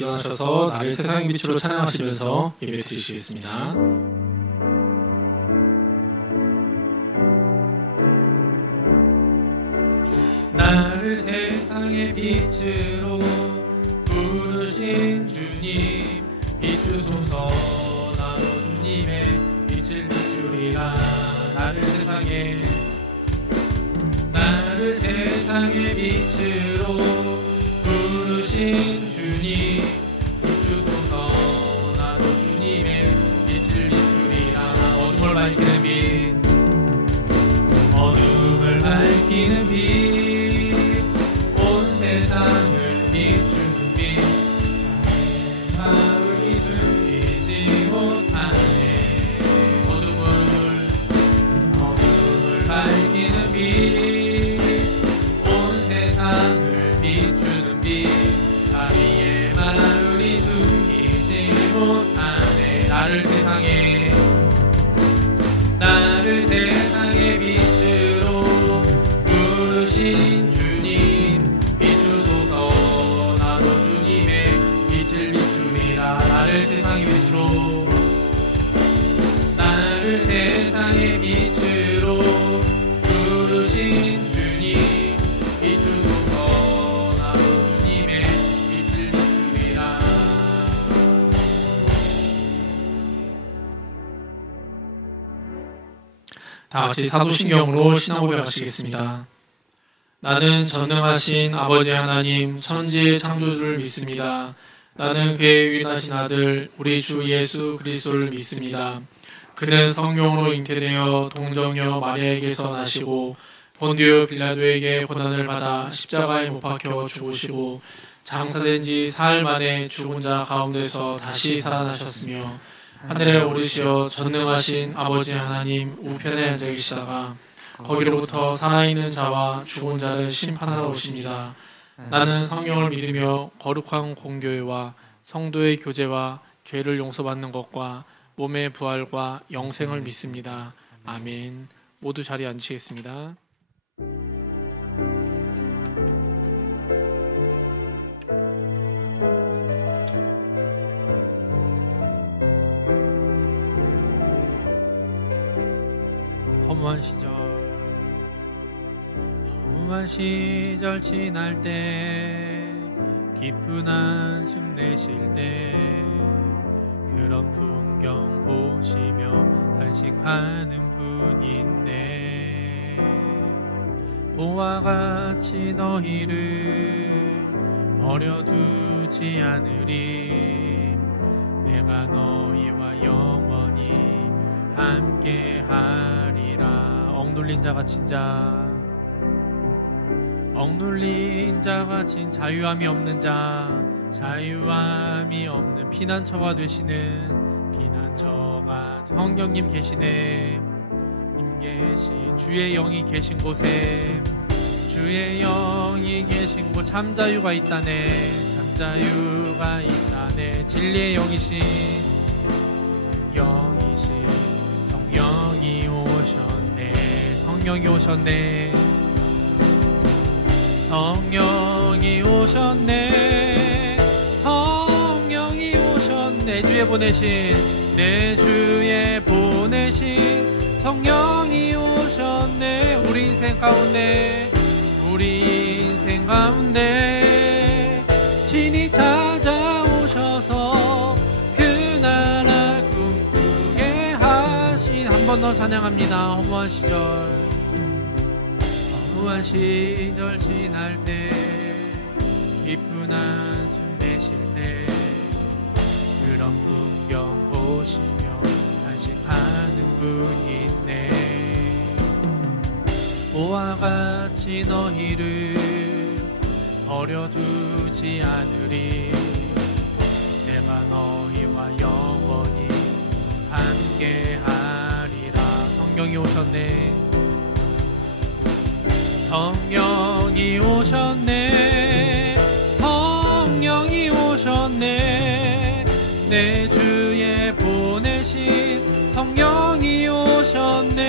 일어나셔서 나를 세상의 빛으로 찬양하시면서 예배 드리시겠습니다. 나를 세상의 빛으로 부르신 주님, 비추소서. 나도 주님의 빛을 비추리라. 나를 세상의 빛으로 부르신 주님, 비추소서. 나도 주님의 빛을 비추리라. 어둠을 밝히는 빛, 어둠을 밝히는 빛, 온 세상을 비추는 빛, 마음이 숨기지 못하네. 어둠을 밝히는 빛, 온 세상을 비추는 빛, 자비의 마음이 숨기지 못하네. 나를 세상의 빛으로 부르신 주님, 비추소서. 나도 주님의 빛을 비추리라. 나를 세상의 빛으로 부르신 주님, 비추소서. 나도 주님의 빛을 비추리라. 다같이 사도신경으로 신앙 고백하시겠습니다. 나는 전능하신 아버지 하나님 천지의 창조주를 믿습니다. 나는 그의 유일하신 아들 우리 주 예수 그리스도를 믿습니다. 그는 성령으로 잉태되어 동정녀 마리아에게서 나시고 본디오 빌라도에게 고난을 받아 십자가에 못 박혀 죽으시고 장사된 지 사흘 만에 죽은 자 가운데서 다시 살아나셨으며 하늘에 오르시어 전능하신 아버지 하나님 우편에 앉아 계시다가 거기로부터 살아있는 자와 죽은 자를 심판하러 오십니다. 나는 성령을 믿으며 거룩한 공교회와 성도의 교제와 죄를 용서받는 것과 몸의 부활과 영생을 믿습니다. 아멘. 모두 자리에 앉으시겠습니다. 허무한 시절 지날 때, 깊은 한숨 내쉴 때, 그런 풍경 보시며 단식하는 분 있네. 보와 같이 너희를 버려두지 않으리. 내가 너희와 영원히 함께하리라. 억눌린 자가 진자, 억눌린 자가 진 자유함이 없는 자, 자유함이 없는 피난처가 되시는 피난처가 성령님 계시네. 임계시 주의 영이 계신 곳에, 주의 영이 계신 곳 참자유가 있다네. 참자유가 있다네. 진리의 영이신 성령이 오셨네. 성령이 오셨네. 성령이 오셨네. 성령이 오셨네. 내 주에 보내신 성령이 오셨네. 우리 인생 가운데 친히 찾아오셔서 그 나라 꿈꾸게 하신. 한 번 더 찬양합니다. 허무한 시절 지날 때, 깊은 한숨 내쉴 때, 그런 풍경 보시며 단식하는 분이 있네. 보와 같이 너희를 버려두지 않으리. 내가 너희와 영원히 함께하리라. 성령이 오셨네. 성령이 오셨네. 성령이 오셨네. 내 주에 보내신 성령이 오셨네.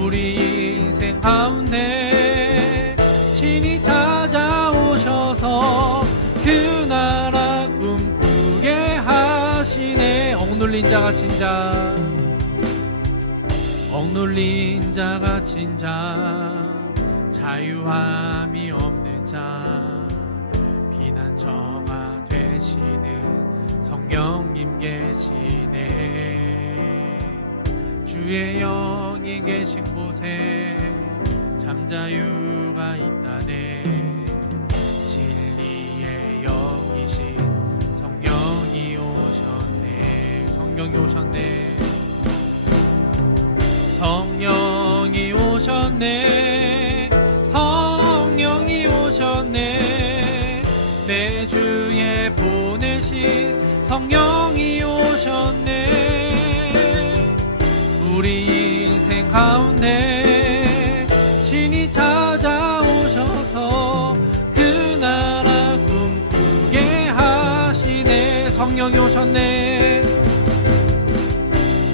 우리 인생 가운데 친히 찾아오셔서 그 나라 꿈꾸게 하시네. 억눌린 자 갇힌 자, 억눌린 자 갇힌 자, 자유함이 없는 자, 피난처가 되시는 성령님 계시네. 주의 영이 계신 곳에 잠자유가 있다네. 진리의 영이신 성령이 오셨네. 성령이 오셨네. 성령이 오셨네. 성령이 오셨네. 내 주에 보내신 성령이 오셨네. 우리 인생 가운데 신이 찾아오셔서 그 나라 꿈꾸게 하시네. 성령이 오셨네.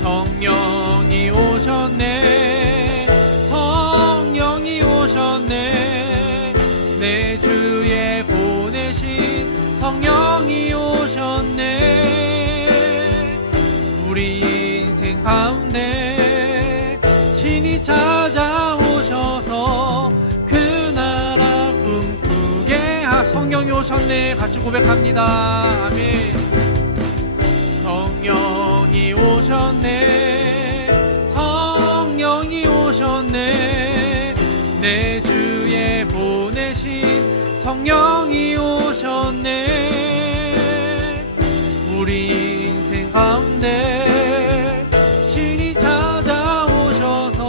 성령이 오셨네. 성령이 오셨네. 내 주에 보내신 성령이 오셨네. 우리 인생 가운데 신이 찾아오셔서 그 나라 꿈꾸게 성령이 오셨네. 같이 고백합니다. 아멘. 성령이 오셨네. 성령이 오셨네. 내 주에 보내신 성령이 오셨네. 우리 인생 가운데 신이 찾아오셔서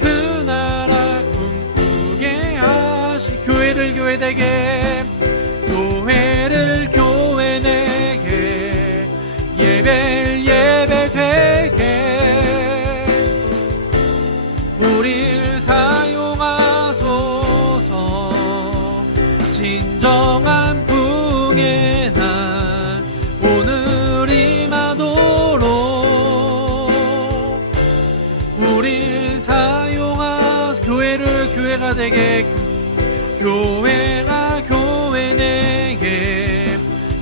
그 나라 꿈꾸게 하시. 교회를 교회되게, 교회를 교회되게, 예배를 예배되게, 우리를 사용하소서. 진정한 부흥의 날 오늘 임하도록 우리를 사용하. 교회를 교회가 되게, 교회가 교회 되게,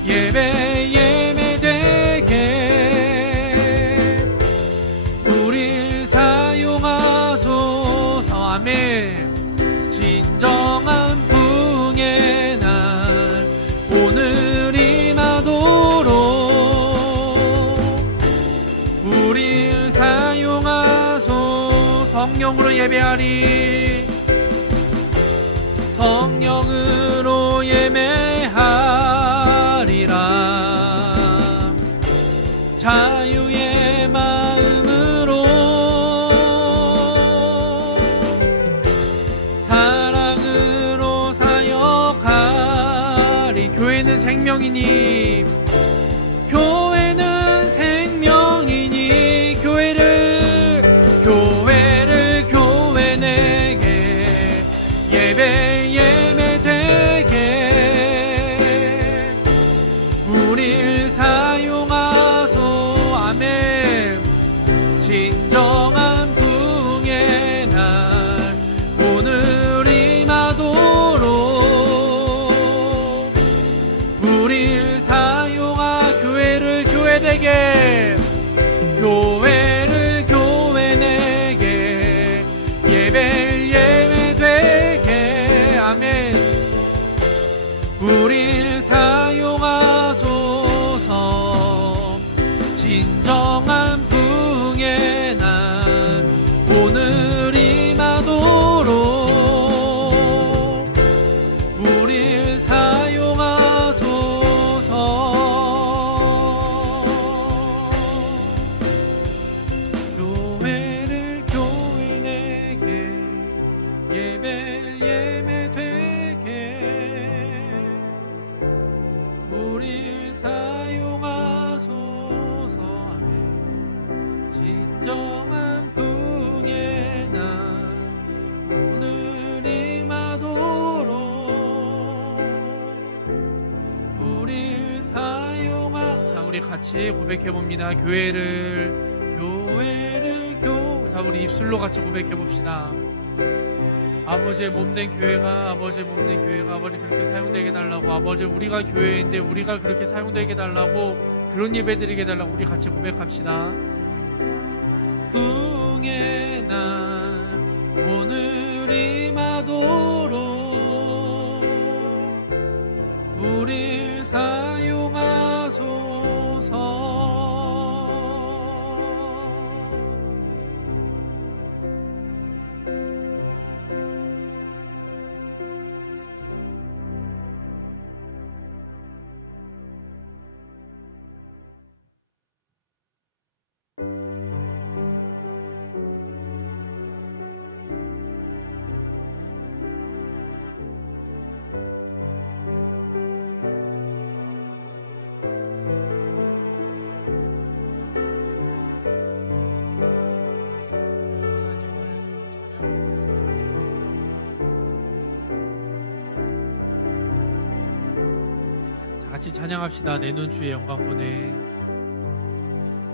예배 예배되게, 우리를 사용하소서. 아멘. 진정한 부흥의 날 오늘 임하도록 우리를 사용하소서. 성령으로 예배하리. 성령으로 예배하리라. 자유의 마음으로 사랑으로 사역하리. 교회는 생명이니, 교회는 생명이니, 교회를 교회 내게 예배 예배되게, 우리를 사용하소. 아멘. 진정한 부흥의 날 오늘 임하도록 우리를 사용하. 교회를 교회되게, 교회를 교회 내게, 예배를 예배되게. 아멘. 우리를 사용하소서. 진정한 부흥의 날 오늘 임하도록 우리를 사용하소서. 교회를 교회 내게, 예배를 예배되게, 우리를 사용하소서. 아멘. 진정한 부흥의 날 오늘 임하도록 우리를 사용하. 자, 우리 같이 고백해봅니다. 교회를 자, 우리 입술로 같이 고백해봅시다. 아버지의 몸된 교회가 아버지 그렇게 사용되게 달라고, 아버지 우리가 교회인데 우리가 그렇게 사용되게 달라고, 그런 예배 드리게 달라고 우리 같이 고백합시다. 부흥의 날 오늘 임하도록 우릴 사용하소서. 같이 찬양합시다. 내 눈 주의 영광 보내.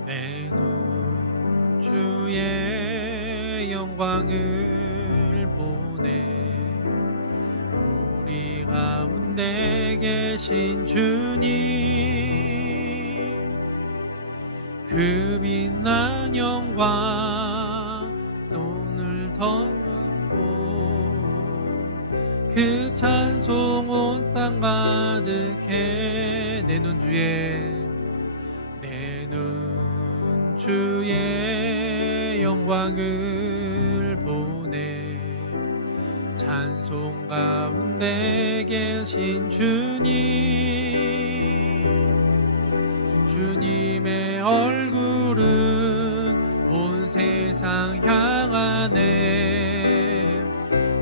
내 눈 주의 영광을 보내. 우리 가운데 계신 주님, 그 빛난 영광 오늘 덮고 그 찬송 온 땅 가득해. 내 눈 주의 영광을 보내. 찬송 가운데 계신 주님의 얼굴은 온 세상 향하네.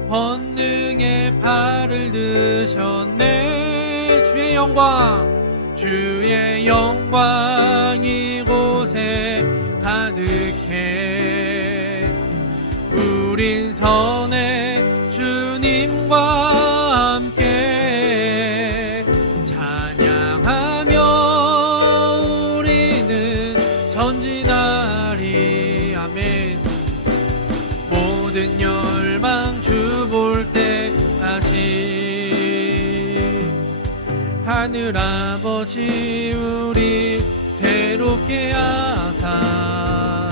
권능의 팔을 드셨네. 주의 영광 이곳에 가득해. 우린 선의 주님과 함께 찬양하며 우리는 전진하리. 아멘. 모든 열망 주 볼 때까지 하늘 아버지 우리 새롭게 하사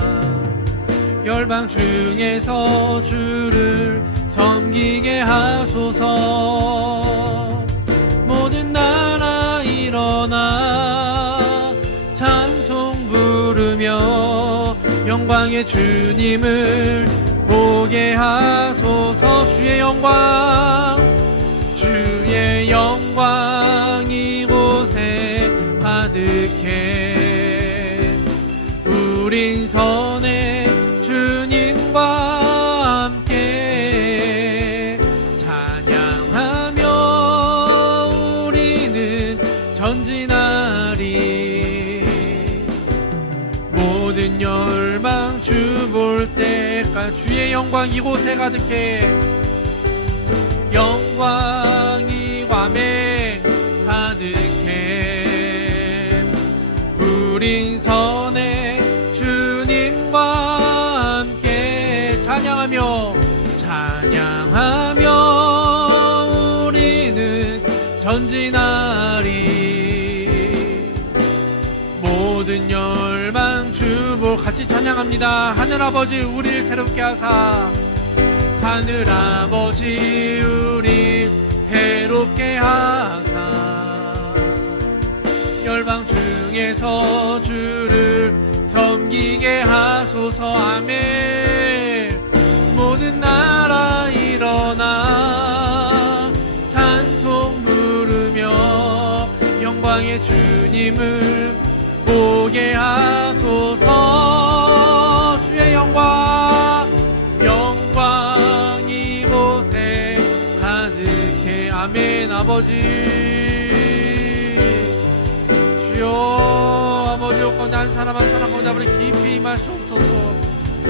열방 중에서 주를 섬기게 하소서. 모든 나라 일어나 찬송 부르며 영광의 주님을 보게 하소서. 주의 영광 이곳에 가득해. 우린 선의 주님과 함께 찬양하며 우리는 전진하리. 모든 열망 주 볼 때까지 주의 영광 이곳에 가득해. 영광이 밤에 가득해. 우린 선의 주님과 함께 찬양하며 우리는 전진하리. 모든 열망 주보 같이 찬양합니다. 하늘아버지 우리를 새롭게 하사. 하늘아버지 우리 새롭게 하사 열방 중에서 주를 섬기게 하소서. 아멘. 모든 나라 일어나 찬송 부르며 영광의 주님을 보게 하소서. 주의 영광 이곳에 가득해. 아멘. 아버지 주여, 아버지 가운데 한 사람 한 사람 가운데 아버지 깊이 임하시옵소서.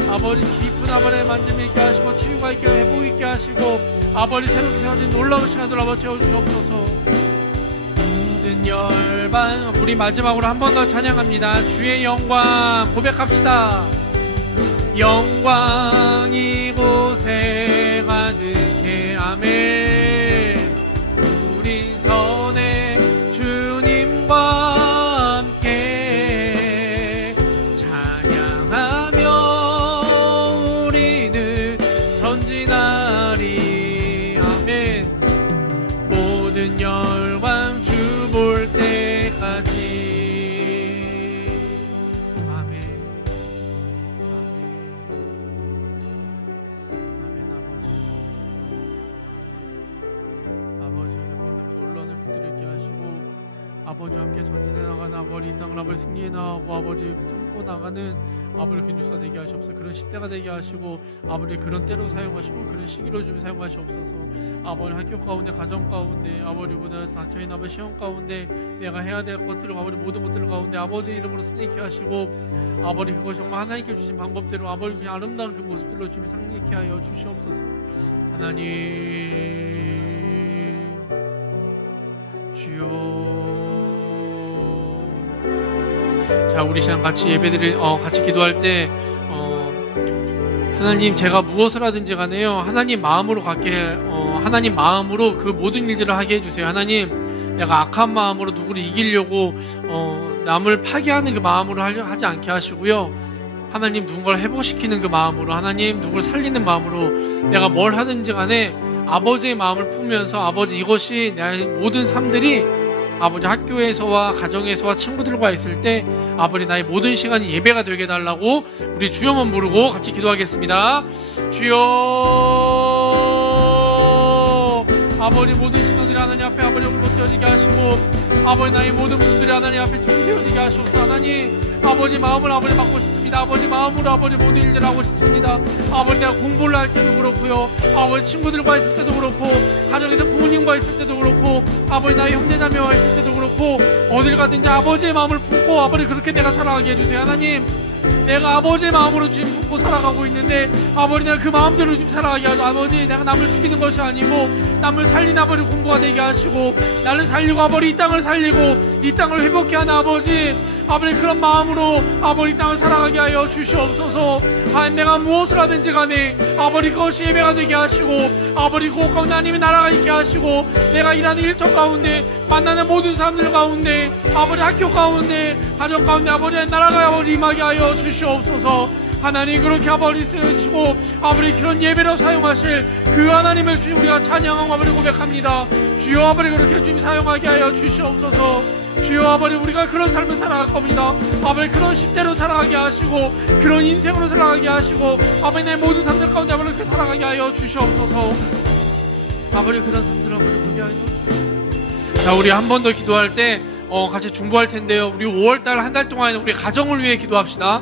아버지 깊은 아버지의 만짐 있게 하시고 치유가 있게 회복 있게 하시고 아버지 새롭게 세워진 놀라운 시간들 아버지 채워주시옵소서. 모든 열방 우리 마지막으로 한 번 더 찬양합니다. 주의 영광 고백합시다. 영광 이곳에 가득해. 아멘. 우린 선해 주님과 함께 찬양하며 우리는 전진하리. 아멘. 모든 열방 주 볼 때까지. 아멘. 아버지에게 거듭 논란을 붙들게 하시고 아버지와 함께 전진해 나가는 아버지 이 땅을 아버지 승리해 나가고 아버지 뚫고 나가는 아버지 근육사 되게 하시옵소서. 그런 10대가 되게 하시고 아버지 그런 때로 사용하시고 그런 시기로 좀 사용하시옵소서. 아버지 학교 가운데 가정 가운데 아버지 그날 닥쳐있는 아버지 시험 가운데 내가 해야 될 것들 아버지 모든 것들 가운데 아버지 이름으로 승리케 하시고 아버지 그것이 정말 하나님께 주신 방법대로 아버지 그냥 아름다운 그 모습들로 주님 상리케 하여 주시옵소서. 하나님 주여. 자, 우리 시간 같이 예배드릴 같이 기도할 때 하나님 제가 무엇을 하든지 간에요 하나님 마음으로 갖게 하나님 마음으로 그 모든 일들을 하게 해주세요. 하나님 내가 악한 마음으로 누구를 이기려고 남을 파괴하는 그 마음으로 하지 않게 하시고요. 하나님 누군가를 회복시키는 그 마음으로 하나님 누구를 살리는 마음으로 내가 뭘 하든지 간에 아버지의 마음을 품으면서 아버지 이것이 내 모든 삶들이 아버지 학교에서와 가정에서와 친구들과 있을 때 아버지 나의 모든 시간이 예배가 되게 해달라고 우리 주여만 부르고 같이 기도하겠습니다. 주여. 아버지 모든 시간들이 하나님 앞에 아버지 굴러뜨려지게 하시고 아버지 나의 모든 분들이 하나님 앞에 충세어지게 하시옵소서. 하나님 아버지 마음을 아버지 받고 싶습니다. 아버지 마음으로 아버지 모든 일들을 하고 싶습니다. 아버지 내가 공부를 할 때도 그렇고요 아버지 친구들과 있을 때도 그렇고 가정에서 부모님과 있을 때도 그렇고 아버지 나의 형제자매와 있을 때도 그렇고 어딜 가든지 아버지의 마음을 품고 아버지 그렇게 내가 살아가게 해주세요. 하나님 내가 아버지의 마음으로 지금 품고 살아가고 있는데 아버지 내가 그 마음대로 지금 살아가게 하죠. 아버지 내가 남을 죽이는 것이 아니고 남을 살린 아버지 공부가 되게 하시고 나를 살리고 아버지 이 땅을 살리고 이 땅을 회복케 하는 아버지 그런 마음으로 아버지 이 땅을 살아가게 하여 주시옵소서. 내가 무엇을 하든지 간에 아버지 그것이 예배가 되게 하시고 아버지 그 가운데 하나님의 나라가 있게 하시고 내가 일하는 일터 가운데 만나는 모든 사람들 가운데 아버지 학교 가운데 가정 가운데 아버지의 나라가 아버지 임하게 하여 주시옵소서. 하나님 그렇게 아버지 세우시고 아버지 그런 예배로 사용하실 그 하나님을 주님 우리가 찬양하고 아버지 고백합니다. 주여 아버지 그렇게 주님 사용하게 하여 주시옵소서. 주여 아버지 우리가 그런 삶을 살아갈 겁니다. 아버지 그런 10대로 살아가게 하시고 그런 인생으로 살아가게 하시고 아버지 내 모든 삶들 가운데 아버지 그렇게 살아가게 하여 주시옵소서. 아버지 그런 삶들 아버지 보게 하여 주시옵소서. 자 우리 한 번 더 기도할 때 같이 중보할 텐데요. 우리 5월달 한 달 동안 우리 가정을 위해 기도합시다.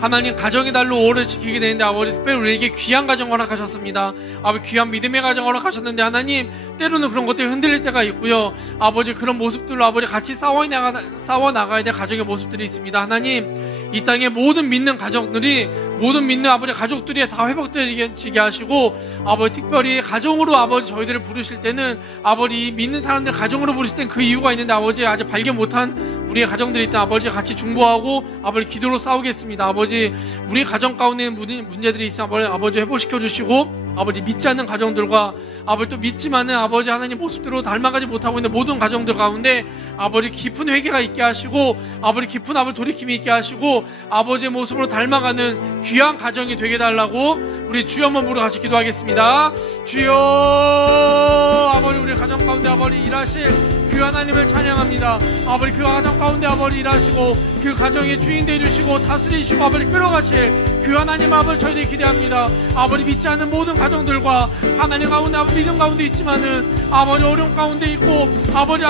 하나님 가정의 달로 5월을 지키게 되는데 아버지 특별히 우리에게 귀한 가정 허락하셨습니다. 아버지 귀한 믿음의 가정 허락하셨는데 하나님 때로는 그런 것들이 흔들릴 때가 있고요. 아버지 그런 모습들로 아버지 같이 싸워 나가야 될 가정의 모습들이 있습니다. 하나님 이 땅의 모든 믿는 가정들이 모든 믿는 아버지 가족들이 다 회복되게 하시고 아버지 특별히 가정으로 아버지 저희들을 부르실 때는 아버지 믿는 사람들 가정으로 부르실 때는 그 이유가 있는데 아버지 아직 발견 못한 우리의 가정들이 있다 아버지 같이 중보하고 아버지 기도로 싸우겠습니다. 아버지 우리 가정 가운데 문제들이 있으면 아버지 회복시켜 주시고 아버지 믿지 않는 가정들과 아버지 또 믿지만은 아버지 하나님 모습대로 닮아가지 못하고 있는 모든 가정들 가운데 아버지 깊은 회개가 있게 하시고 아버지 깊은 아버지 돌이킴이 있게 하시고 아버지의 모습으로 닮아가는 귀한 가정이 되게 달라고 우리 주여 한번 부르고 같이 기도하겠습니다. 주여 아버지 우리 가정 가운데 아버지 일하실 그 하나님을 찬양합니다. 아버지 그 가정 가운데 아버지 일하시고 그 가정의 주인 되어주시고 다스리시고 아버지 끌어가실 그 하나님 아버지 저희들이 기대합니다. 아버지 믿지 않는 모든 가정들과 하나님 가운데 아버지 믿음 가운데 있지만은 아버지 어려움 가운데 있고 아버지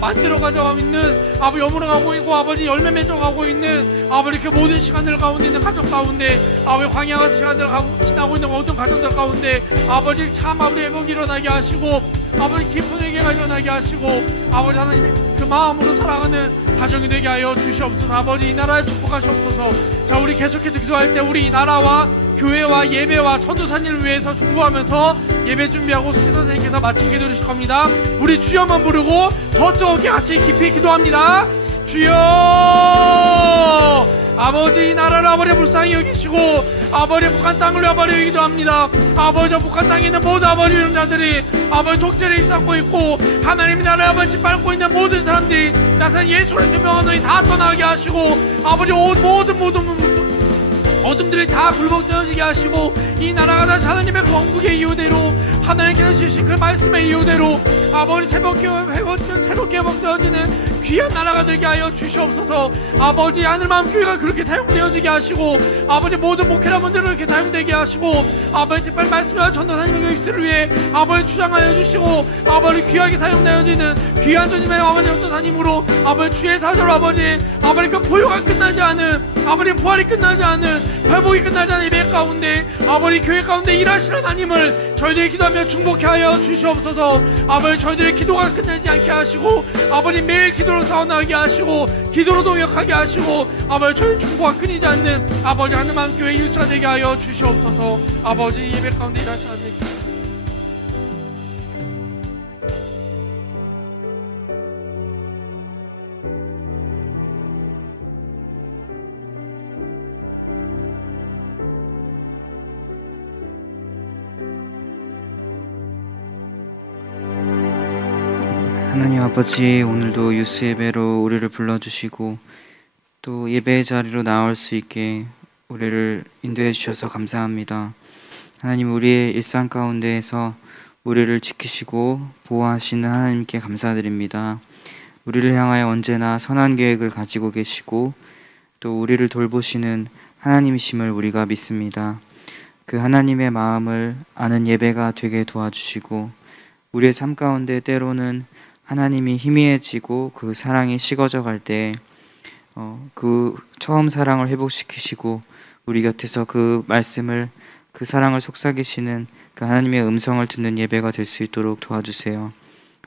만들어 가져가고 있는 아버지 여물어 가고 있고 아버지 열매 맺어 가고 있는 아버지 그 모든 시간들 가운데 있는 가정 가운데 아버지 광야 시간들 지나고 있는 모든 가정들 가운데 아버지 참 아버지 회복이 일어나게 하시고 아버지 깊은 회개가 일어나게 하시고 아버지 하나님의 그 마음으로 살아가는 가정이 되게 하여 주시옵소서. 아버지 이 나라에 축복하시옵소서. 자 우리 계속해서 기도할 때 우리 이 나라와 교회와 예배와 전도사님을 위해서 중보하면서 예배 준비하고 수사선생님께서 마침 기도해 주실 겁니다. 우리 주여만 부르고 더 뜨겁게 같이 깊이 기도합니다. 주여 아버지 이 나라를 아버지 불쌍히 여기시고 아버지 북한 땅을 내버리기도 합니다. 아버지 북한 땅에 있는 모든 아버지 유전자들이 아버지 독재를 입삼고 있고 하나님의 나라의 아버지 짓밟고 있는 모든 사람들이 나선 예수를 투명하노니 다 떠나게 하시고 아버지 모든 어둠들이 다 굴복되어지게 하시고 이 나라가 다시 하나님의 건국의 이유대로 하나님께서 주신 그 말씀의 이유대로 아버지 새롭게 회복되어지는 귀한 나라가 되게 하여 주시옵소서. 아버지 하늘마음교회가 그렇게 사용되어지게 하시고 아버지 모든 목회자분들을 그렇게 사용되게 하시고 아버지 특별 말씀과 전도사님의 입술을 위해 아버지 주장하여 주시고 아버지 귀하게 사용되어지는 귀한 전임의 아버지 전도사님으로 아버지 주의 사절 아버지 그 포효가 끝나지 않은 아버지 부활이 끝나지 않은 회복이 끝나지 않은 예배 가운데 아버지 교회 가운데 일하시는 하나님을 저희들이 기도하며 중복케 하여 주시옵소서. 아버지 저희들의 기도가 끝나지 않게 하시고 아버지 매일 기도로 싸워나가게 하시고 기도로 동역하게 하시고 아버지 저희 중보가 끊이지 않는 아버지 하늘마음교회 일수가 되게 하여 주시옵소서. 아버지 예배 가운데 일하시는 하나님 하나님 아버지, 오늘도 유스 예배로 우리를 불러주시고 또 예배의 자리로 나올 수 있게 우리를 인도해 주셔서 감사합니다. 하나님, 우리의 일상 가운데에서 우리를 지키시고 보호하시는 하나님께 감사드립니다. 우리를 향하여 언제나 선한 계획을 가지고 계시고 또 우리를 돌보시는 하나님이심을 우리가 믿습니다. 그 하나님의 마음을 아는 예배가 되게 도와주시고 우리의 삶 가운데 때로는 하나님이 희미해지고 그 사랑이 식어져 갈 때 그 처음 사랑을 회복시키시고 우리 곁에서 그 말씀을 그 사랑을 속삭이시는 그 하나님의 음성을 듣는 예배가 될 수 있도록 도와주세요.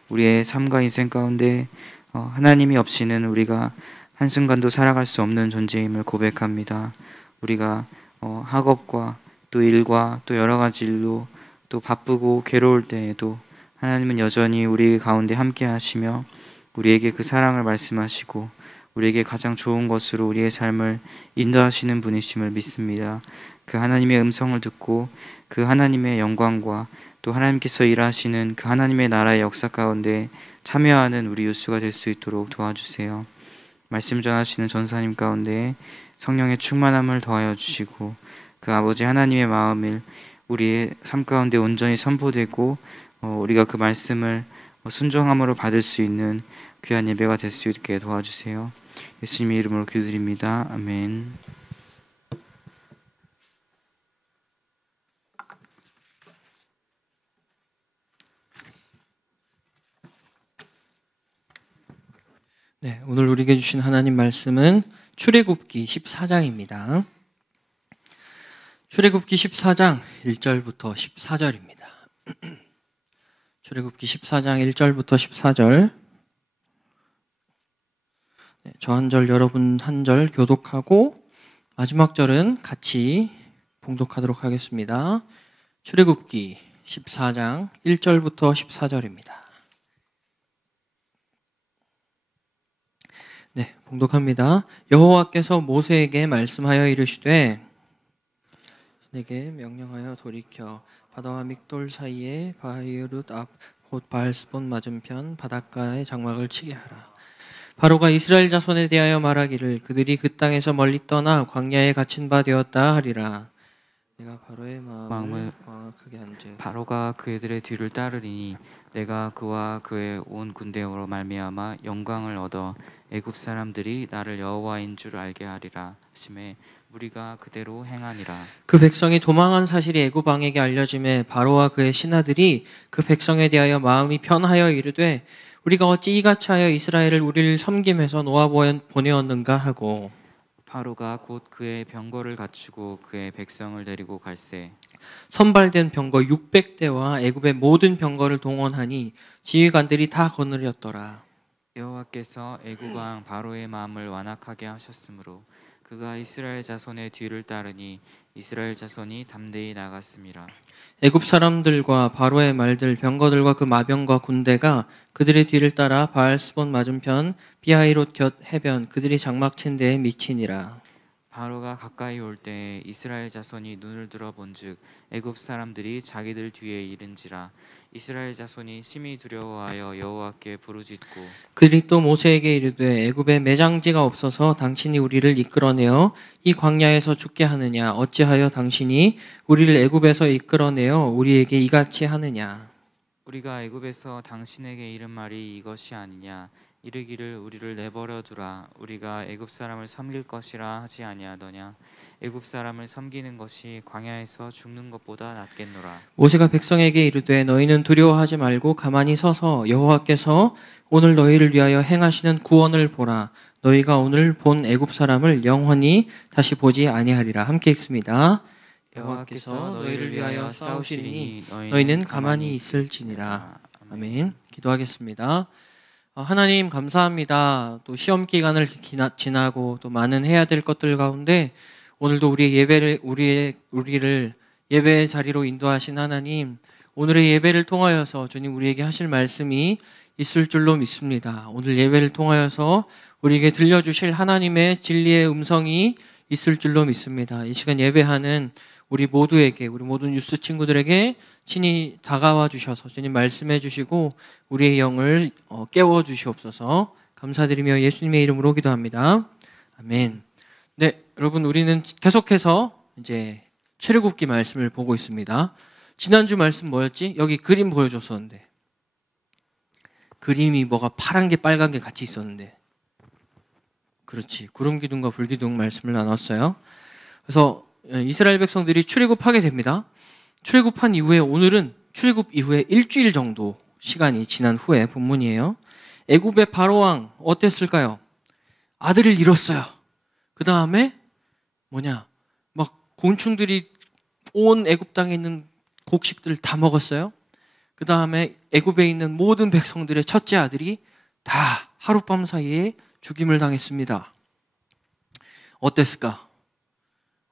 우리의 삶과 인생 가운데 하나님이 없이는 우리가 한순간도 살아갈 수 없는 존재임을 고백합니다. 우리가 학업과 또 일과 또 여러 가지 일로 또 바쁘고 괴로울 때에도 하나님은 여전히 우리 가운데 함께 하시며 우리에게 그 사랑을 말씀하시고 우리에게 가장 좋은 것으로 우리의 삶을 인도하시는 분이심을 믿습니다. 그 하나님의 음성을 듣고 그 하나님의 영광과 또 하나님께서 일하시는 그 하나님의 나라의 역사 가운데 참여하는 우리 유수가 될 수 있도록 도와주세요. 말씀 전하시는 전사님 가운데 성령의 충만함을 더하여 주시고 그 아버지 하나님의 마음을 우리의 삶 가운데 온전히 선포되고 우리가 그 말씀을 순종함으로 받을 수 있는 귀한 예배가 될 수 있게 도와주세요. 예수님의 이름으로 기도드립니다. 아멘. 네, 오늘 우리에게 주신 하나님 말씀은 출애굽기 14장입니다. 출애굽기 14장 1절부터 14절입니다. 출애굽기 14장 1절부터 14절. 저 한 절 여러분 한 절 교독하고 마지막 절은 같이 봉독하도록 하겠습니다. 출애굽기 14장 1절부터 14절입니다. 네, 봉독합니다. 여호와께서 모세에게 말씀하여 이르시되 내게 명령하여 돌이켜 바다와 믹돌 사이에 바이르릇 앞 곧 바알스본 맞은편 바닷가에 장막을 치게 하라. 바로가 이스라엘 자손에 대하여 말하기를 그들이 그 땅에서 멀리 떠나 광야에 갇힌 바 되었다 하리라. 내가 바로의 마음을 광학하게 한즉 바로가 그들의 뒤를 따르리니 내가 그와 그의 온 군대로 말미암아 영광을 얻어 애굽 사람들이 나를 여호와인 줄 알게 하리라 하시매 우리가 그대로 행하니라. 그 백성이 도망한 사실이 애굽 왕에게 알려짐에 바로와 그의 신하들이 그 백성에 대하여 마음이 편하여 이르되 우리가 어찌 이같이 하여 이스라엘을 우리를 섬김해서 놓아 보내었는가 하고 바로가 곧 그의 병거를 갖추고 그의 백성을 데리고 갈새 선발된 병거 600대와 애굽의 모든 병거를 동원하니 지휘관들이 다 거느렸더라. 여호와께서 애굽 왕 바로의 마음을 완악하게 하셨으므로 그가 이스라엘 자손의 뒤를 따르니 이스라엘 자손이 담대히 나갔습니다. 애굽 사람들과 바로의 말들 병거들과 그 마병과 군대가 그들의 뒤를 따라 바알스본 맞은편 비하이롯 곁 해변 그들이 장막 친 데에 미치니라. 바로가 가까이 올 때에 이스라엘 자손이 눈을 들어 본즉 애굽 사람들이 자기들 뒤에 이른지라. 이스라엘 자손이 심히 두려워하여 여호와께 부르짖고 그들이 또 모세에게 이르되 애굽에 매장지가 없어서 당신이 우리를 이끌어내어 이 광야에서 죽게 하느냐? 어찌하여 당신이 우리를 애굽에서 이끌어내어 우리에게 이같이 하느냐? 우리가 애굽에서 당신에게 이른 말이 이것이 아니냐? 이르기를 우리를 내버려 두라. 우리가 애굽 사람을 섬길 것이라 하지 아니하더냐? 애굽 사람을 섬기는 것이 광야에서 죽는 것보다 낫겠노라. 모세가 백성에게 이르되 너희는 두려워하지 말고 가만히 서서 여호와께서 오늘 너희를 위하여 행하시는 구원을 보라. 너희가 오늘 본 애굽 사람을 영원히 다시 보지 아니하리라. 함께 읽습니다. 여호와께서 너희를 위하여 싸우시리니 너희는 가만히 있을지니라. 아멘. 기도하겠습니다. 하나님 감사합니다. 또 시험 기간을 지나고 또 많은 해야 될 것들 가운데 오늘도 우리를 예배의 자리로 인도하신 하나님, 오늘의 예배를 통하여서 주님 우리에게 하실 말씀이 있을 줄로 믿습니다. 오늘 예배를 통하여서 우리에게 들려주실 하나님의 진리의 음성이 있을 줄로 믿습니다. 이 시간 예배하는 우리 모든 뉴스 친구들에게 친히 다가와 주셔서 주님 말씀해 주시고 우리의 영을 깨워 주시옵소서. 감사드리며 예수님의 이름으로 기도합니다. 아멘. 네, 여러분 우리는 계속해서 이제 출애굽기 말씀을 보고 있습니다. 지난주 말씀 뭐였지? 여기 그림 보여줬었는데 그림이 뭐가 파란 게 빨간 게 같이 있었는데 그렇지, 구름 기둥과 불 기둥 말씀을 나눴어요. 그래서 이스라엘 백성들이 출애굽하게 됩니다. 출애굽한 이후에 오늘은 출애굽 이후에 일주일 정도 시간이 지난 후에 본문이에요. 애굽의 바로 왕 어땠을까요? 아들을 잃었어요. 그 다음에 막 곤충들이 온 애굽 땅에 있는 곡식들을 다 먹었어요. 그 다음에 애굽에 있는 모든 백성들의 첫째 아들이 다 하룻밤 사이에 죽임을 당했습니다. 어땠을까?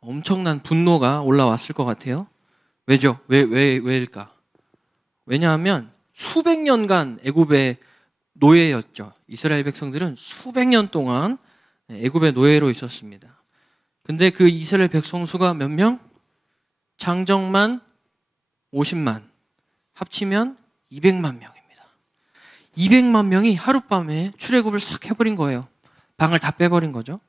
엄청난 분노가 올라왔을 것 같아요. 왜죠? 왜일까? 왜냐하면 수백 년간 애굽의 노예였죠. 이스라엘 백성들은 수백 년 동안 애굽의 노예로 있었습니다. 근데 그 이스라엘 백성 수가 몇 명? 장정만 50만, 합치면 200만 명입니다. 200만 명이 하룻밤에 출애굽을 싹 해버린 거예요. 방을 다 빼버린 거죠.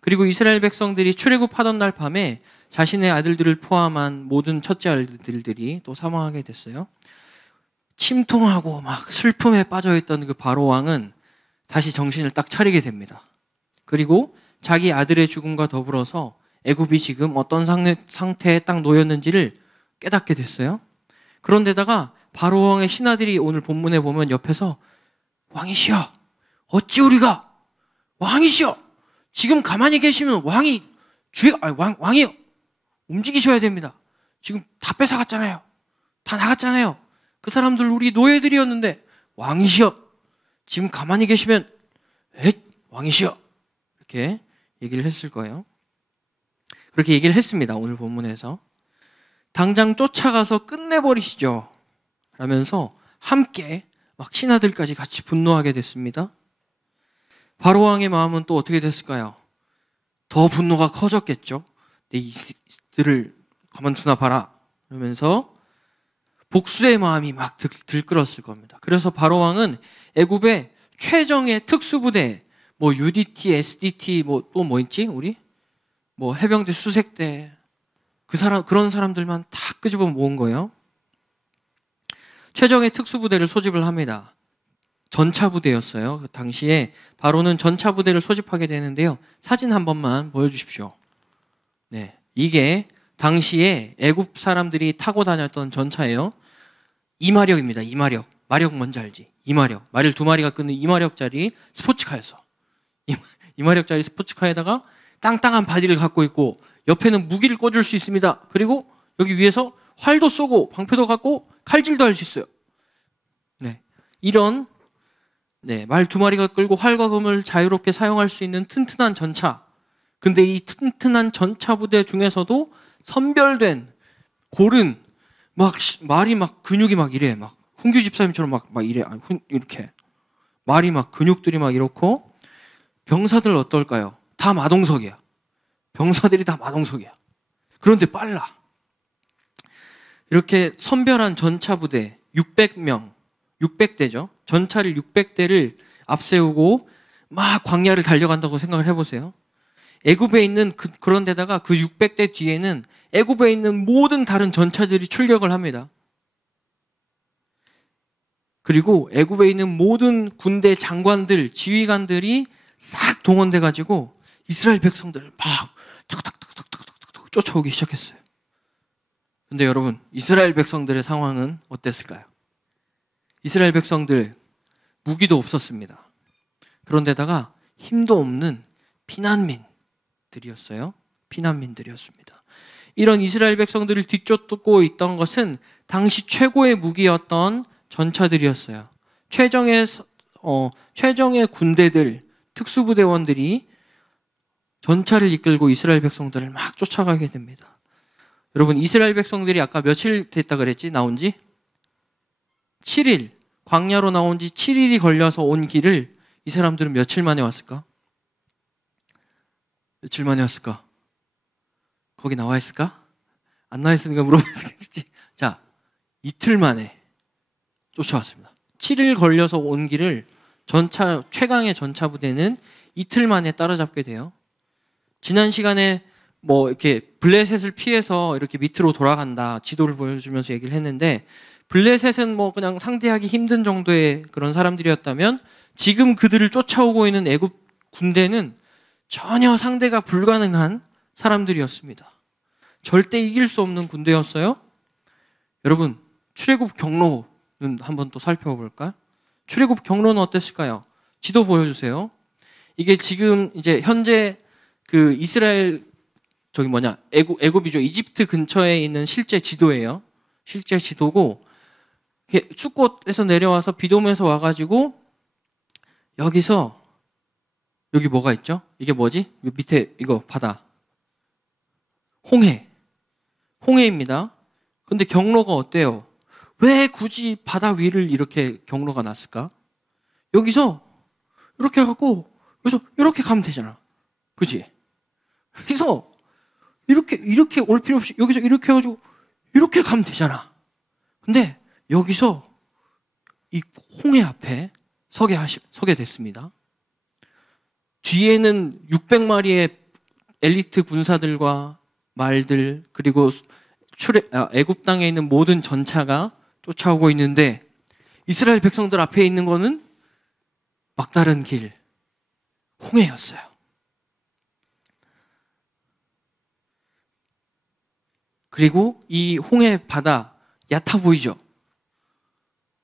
그리고 이스라엘 백성들이 출애굽하던 날 밤에 자신의 아들들을 포함한 모든 첫째 아들들이 또 사망하게 됐어요. 침통하고 막 슬픔에 빠져있던 그 바로 왕은 다시 정신을 딱 차리게 됩니다. 그리고 자기 아들의 죽음과 더불어서 애굽이 지금 어떤 상태에 딱 놓였는지를 깨닫게 됐어요. 그런데다가 바로 왕의 신하들이 오늘 본문에 보면 옆에서 왕이시여, 어찌 우리가 왕이시여, 지금 가만히 계시면 왕이요, 움직이셔야 됩니다. 지금 다 뺏어갔잖아요. 다 나갔잖아요. 그 사람들 우리 노예들이었는데 왕이시여, 지금 가만히 계시면 왕이시여, 이렇게 얘기를 했을 거예요. 그렇게 얘기를 했습니다. 오늘 본문에서 당장 쫓아가서 끝내버리시죠 라면서 함께 막 신하들까지 같이 분노하게 됐습니다. 바로 왕의 마음은 또 어떻게 됐을까요? 더 분노가 커졌겠죠. 내 이들을 가만두나 봐라 그러면서 복수의 마음이 막 들끓었을 겁니다. 그래서 바로 왕은 애굽의 최정예 특수부대, UDT, SDT, 또 뭐 있지? 우리? 해병대, 수색대, 그런 사람들만 다 끄집어 모은 거예요. 최정예 특수부대를 소집을 합니다. 전차부대였어요. 그 당시에 바로는 전차부대를 소집하게 되는데요. 사진 한 번만 보여주십시오. 네, 이게 당시에 애굽 사람들이 타고 다녔던 전차예요. 이마력입니다. 이마력. 마력 뭔지 알지? 이마력. 말을 2마리가 끄는 이마력짜리 스포츠카였어. 이마력짜리 스포츠카에다가 땅땅한 바디를 갖고 있고 옆에는 무기를 꽂을 수 있습니다. 그리고 여기 위에서 활도 쏘고 방패도 갖고 칼질도 할 수 있어요. 네, 이런 말 2마리가 끌고 활과 금을 자유롭게 사용할 수 있는 튼튼한 전차. 근데 이 튼튼한 전차 부대 중에서도 선별된 고른 말이 막 근육이 막 이래, 막 훈규 집사님처럼 막 이래, 이렇게 말이 막 근육들이 막 이렇고 병사들 어떨까요? 다 마동석이야. 병사들이 다 마동석이야. 그런데 빨라. 이렇게 선별한 전차 부대 600명, 600대죠. 전차를 600대를 앞세우고 막 광야를 달려간다고 생각을 해보세요. 애굽에 있는 그런 데다가 그 600대 뒤에는 애굽에 있는 모든 다른 전차들이 출격을 합니다. 그리고 애굽에 있는 모든 군대 장관들, 지휘관들이 싹 동원돼 가지고 이스라엘 백성들을 막 탁탁탁탁탁탁 쫓아오기 시작했어요. 근데 여러분, 이스라엘 백성들의 상황은 어땠을까요? 이스라엘 백성들 무기도 없었습니다. 그런데다가 힘도 없는 피난민들이었어요. 피난민들이었습니다. 이런 이스라엘 백성들을 뒤쫓고 있던 것은 당시 최고의 무기였던 전차들이었어요. 최정의 군대들, 특수부대원들이 전차를 이끌고 이스라엘 백성들을 막 쫓아가게 됩니다. 여러분, 이스라엘 백성들이 아까 며칠 됐다 그랬지? 나온 지? 7일. 광야로 나온 지 7일이 걸려서 온 길을 이 사람들은 며칠 만에 왔을까? 며칠 만에 왔을까? 거기 나와 있을까? 안 나와 있으니까 물어봤겠지. 자, 이틀 만에 쫓아왔습니다. 7일 걸려서 온 길을 최강의 전차 부대는 이틀 만에 따라잡게 돼요. 지난 시간에 뭐 이렇게 블레셋을 피해서 이렇게 밑으로 돌아간다 지도를 보여주면서 얘기를 했는데, 블레셋은 뭐 그냥 상대하기 힘든 정도의 그런 사람들이었다면 지금 그들을 쫓아오고 있는 애굽 군대는 전혀 상대가 불가능한 사람들이었습니다. 절대 이길 수 없는 군대였어요. 여러분, 출애굽 경로는 한번 또 살펴볼까요? 출애굽 경로는 어땠을까요? 지도 보여주세요. 이게 지금 이제 현재 그 이스라엘 애굽이죠. 이집트 근처에 있는 실제 지도예요. 실제 지도고, 숫곳에서 내려와서 비돔에서 와가지고 여기서 여기 뭐가 있죠? 이게 뭐지? 밑에 이거 바다. 홍해입니다. 근데 경로가 어때요? 왜 굳이 바다 위를 이렇게 경로가 났을까? 여기서 이렇게 해갖고 여기서 이렇게 가면 되잖아. 그치? 그래서 이렇게 올 필요 없이 여기서 이렇게 해가지고 이렇게 가면 되잖아. 근데 여기서 이 홍해 앞에 서게 됐습니다. 뒤에는 600마리의 엘리트 군사들과 말들, 그리고 애굽 땅에 있는 모든 전차가 쫓아오고 있는데, 이스라엘 백성들 앞에 있는 거는 막다른 길, 홍해였어요. 그리고 이 홍해 바다 얕아 보이죠?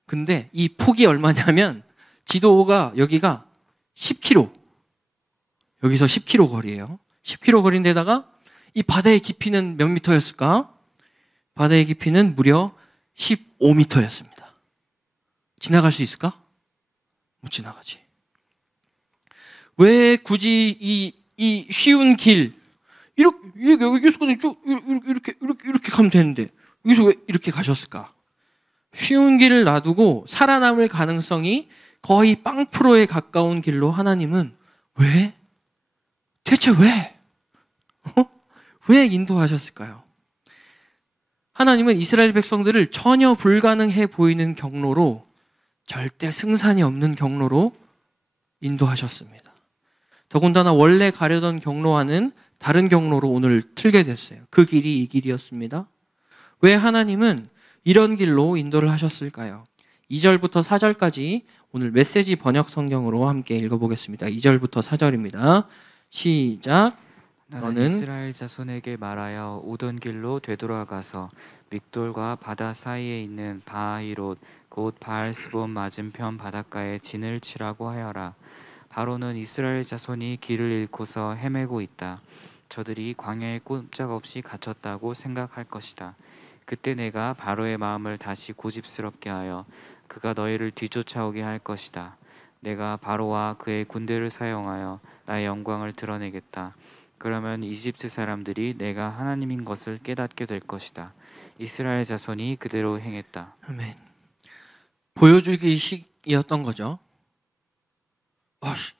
근데 이 폭이 얼마냐면 지도가 여기가 10km, 여기서 10km 거리예요. 10km 거리인데다가 이 바다의 깊이는 몇 미터였을까? 바다의 깊이는 무려 15미터였습니다. 지나갈 수 있을까? 못 지나가지. 왜 굳이 이 쉬운 길, 여기서 그냥 쭉 이렇게 가면 되는데 여기서 왜 이렇게 가셨을까? 쉬운 길을 놔두고 살아남을 가능성이 거의 0%에 가까운 길로 하나님은 왜? 대체 왜? 왜 인도하셨을까요? 하나님은 이스라엘 백성들을 전혀 불가능해 보이는 경로로, 절대 승산이 없는 경로로 인도하셨습니다. 더군다나 원래 가려던 경로와는 다른 경로로 오늘 틀게 됐어요. 그 길이 이 길이었습니다. 왜 하나님은 이런 길로 인도를 하셨을까요? 2절부터 4절까지 오늘 메시지 번역 성경으로 함께 읽어보겠습니다. 2절부터 4절입니다. 시작. 너는 이스라엘 자손에게 말하여 오던 길로 되돌아가서 믹돌과 바다 사이에 있는 바하히롯 곧 바알스본 맞은편 바닷가에 진을 치라고 하여라. 바로는 이스라엘 자손이 길을 잃고서 헤매고 있다. 저들이 광야에 꼼짝없이 갇혔다고 생각할 것이다. 그때 내가 바로의 마음을 다시 고집스럽게 하여 그가 너희를 뒤쫓아오게 할 것이다. 내가 바로와 그의 군대를 사용하여 나의 영광을 드러내겠다. 그러면 이집트 사람들이 내가 하나님인 것을 깨닫게 될 것이다. 이스라엘 자손이 그대로 행했다. 아멘. 보여주기식이었던 거죠.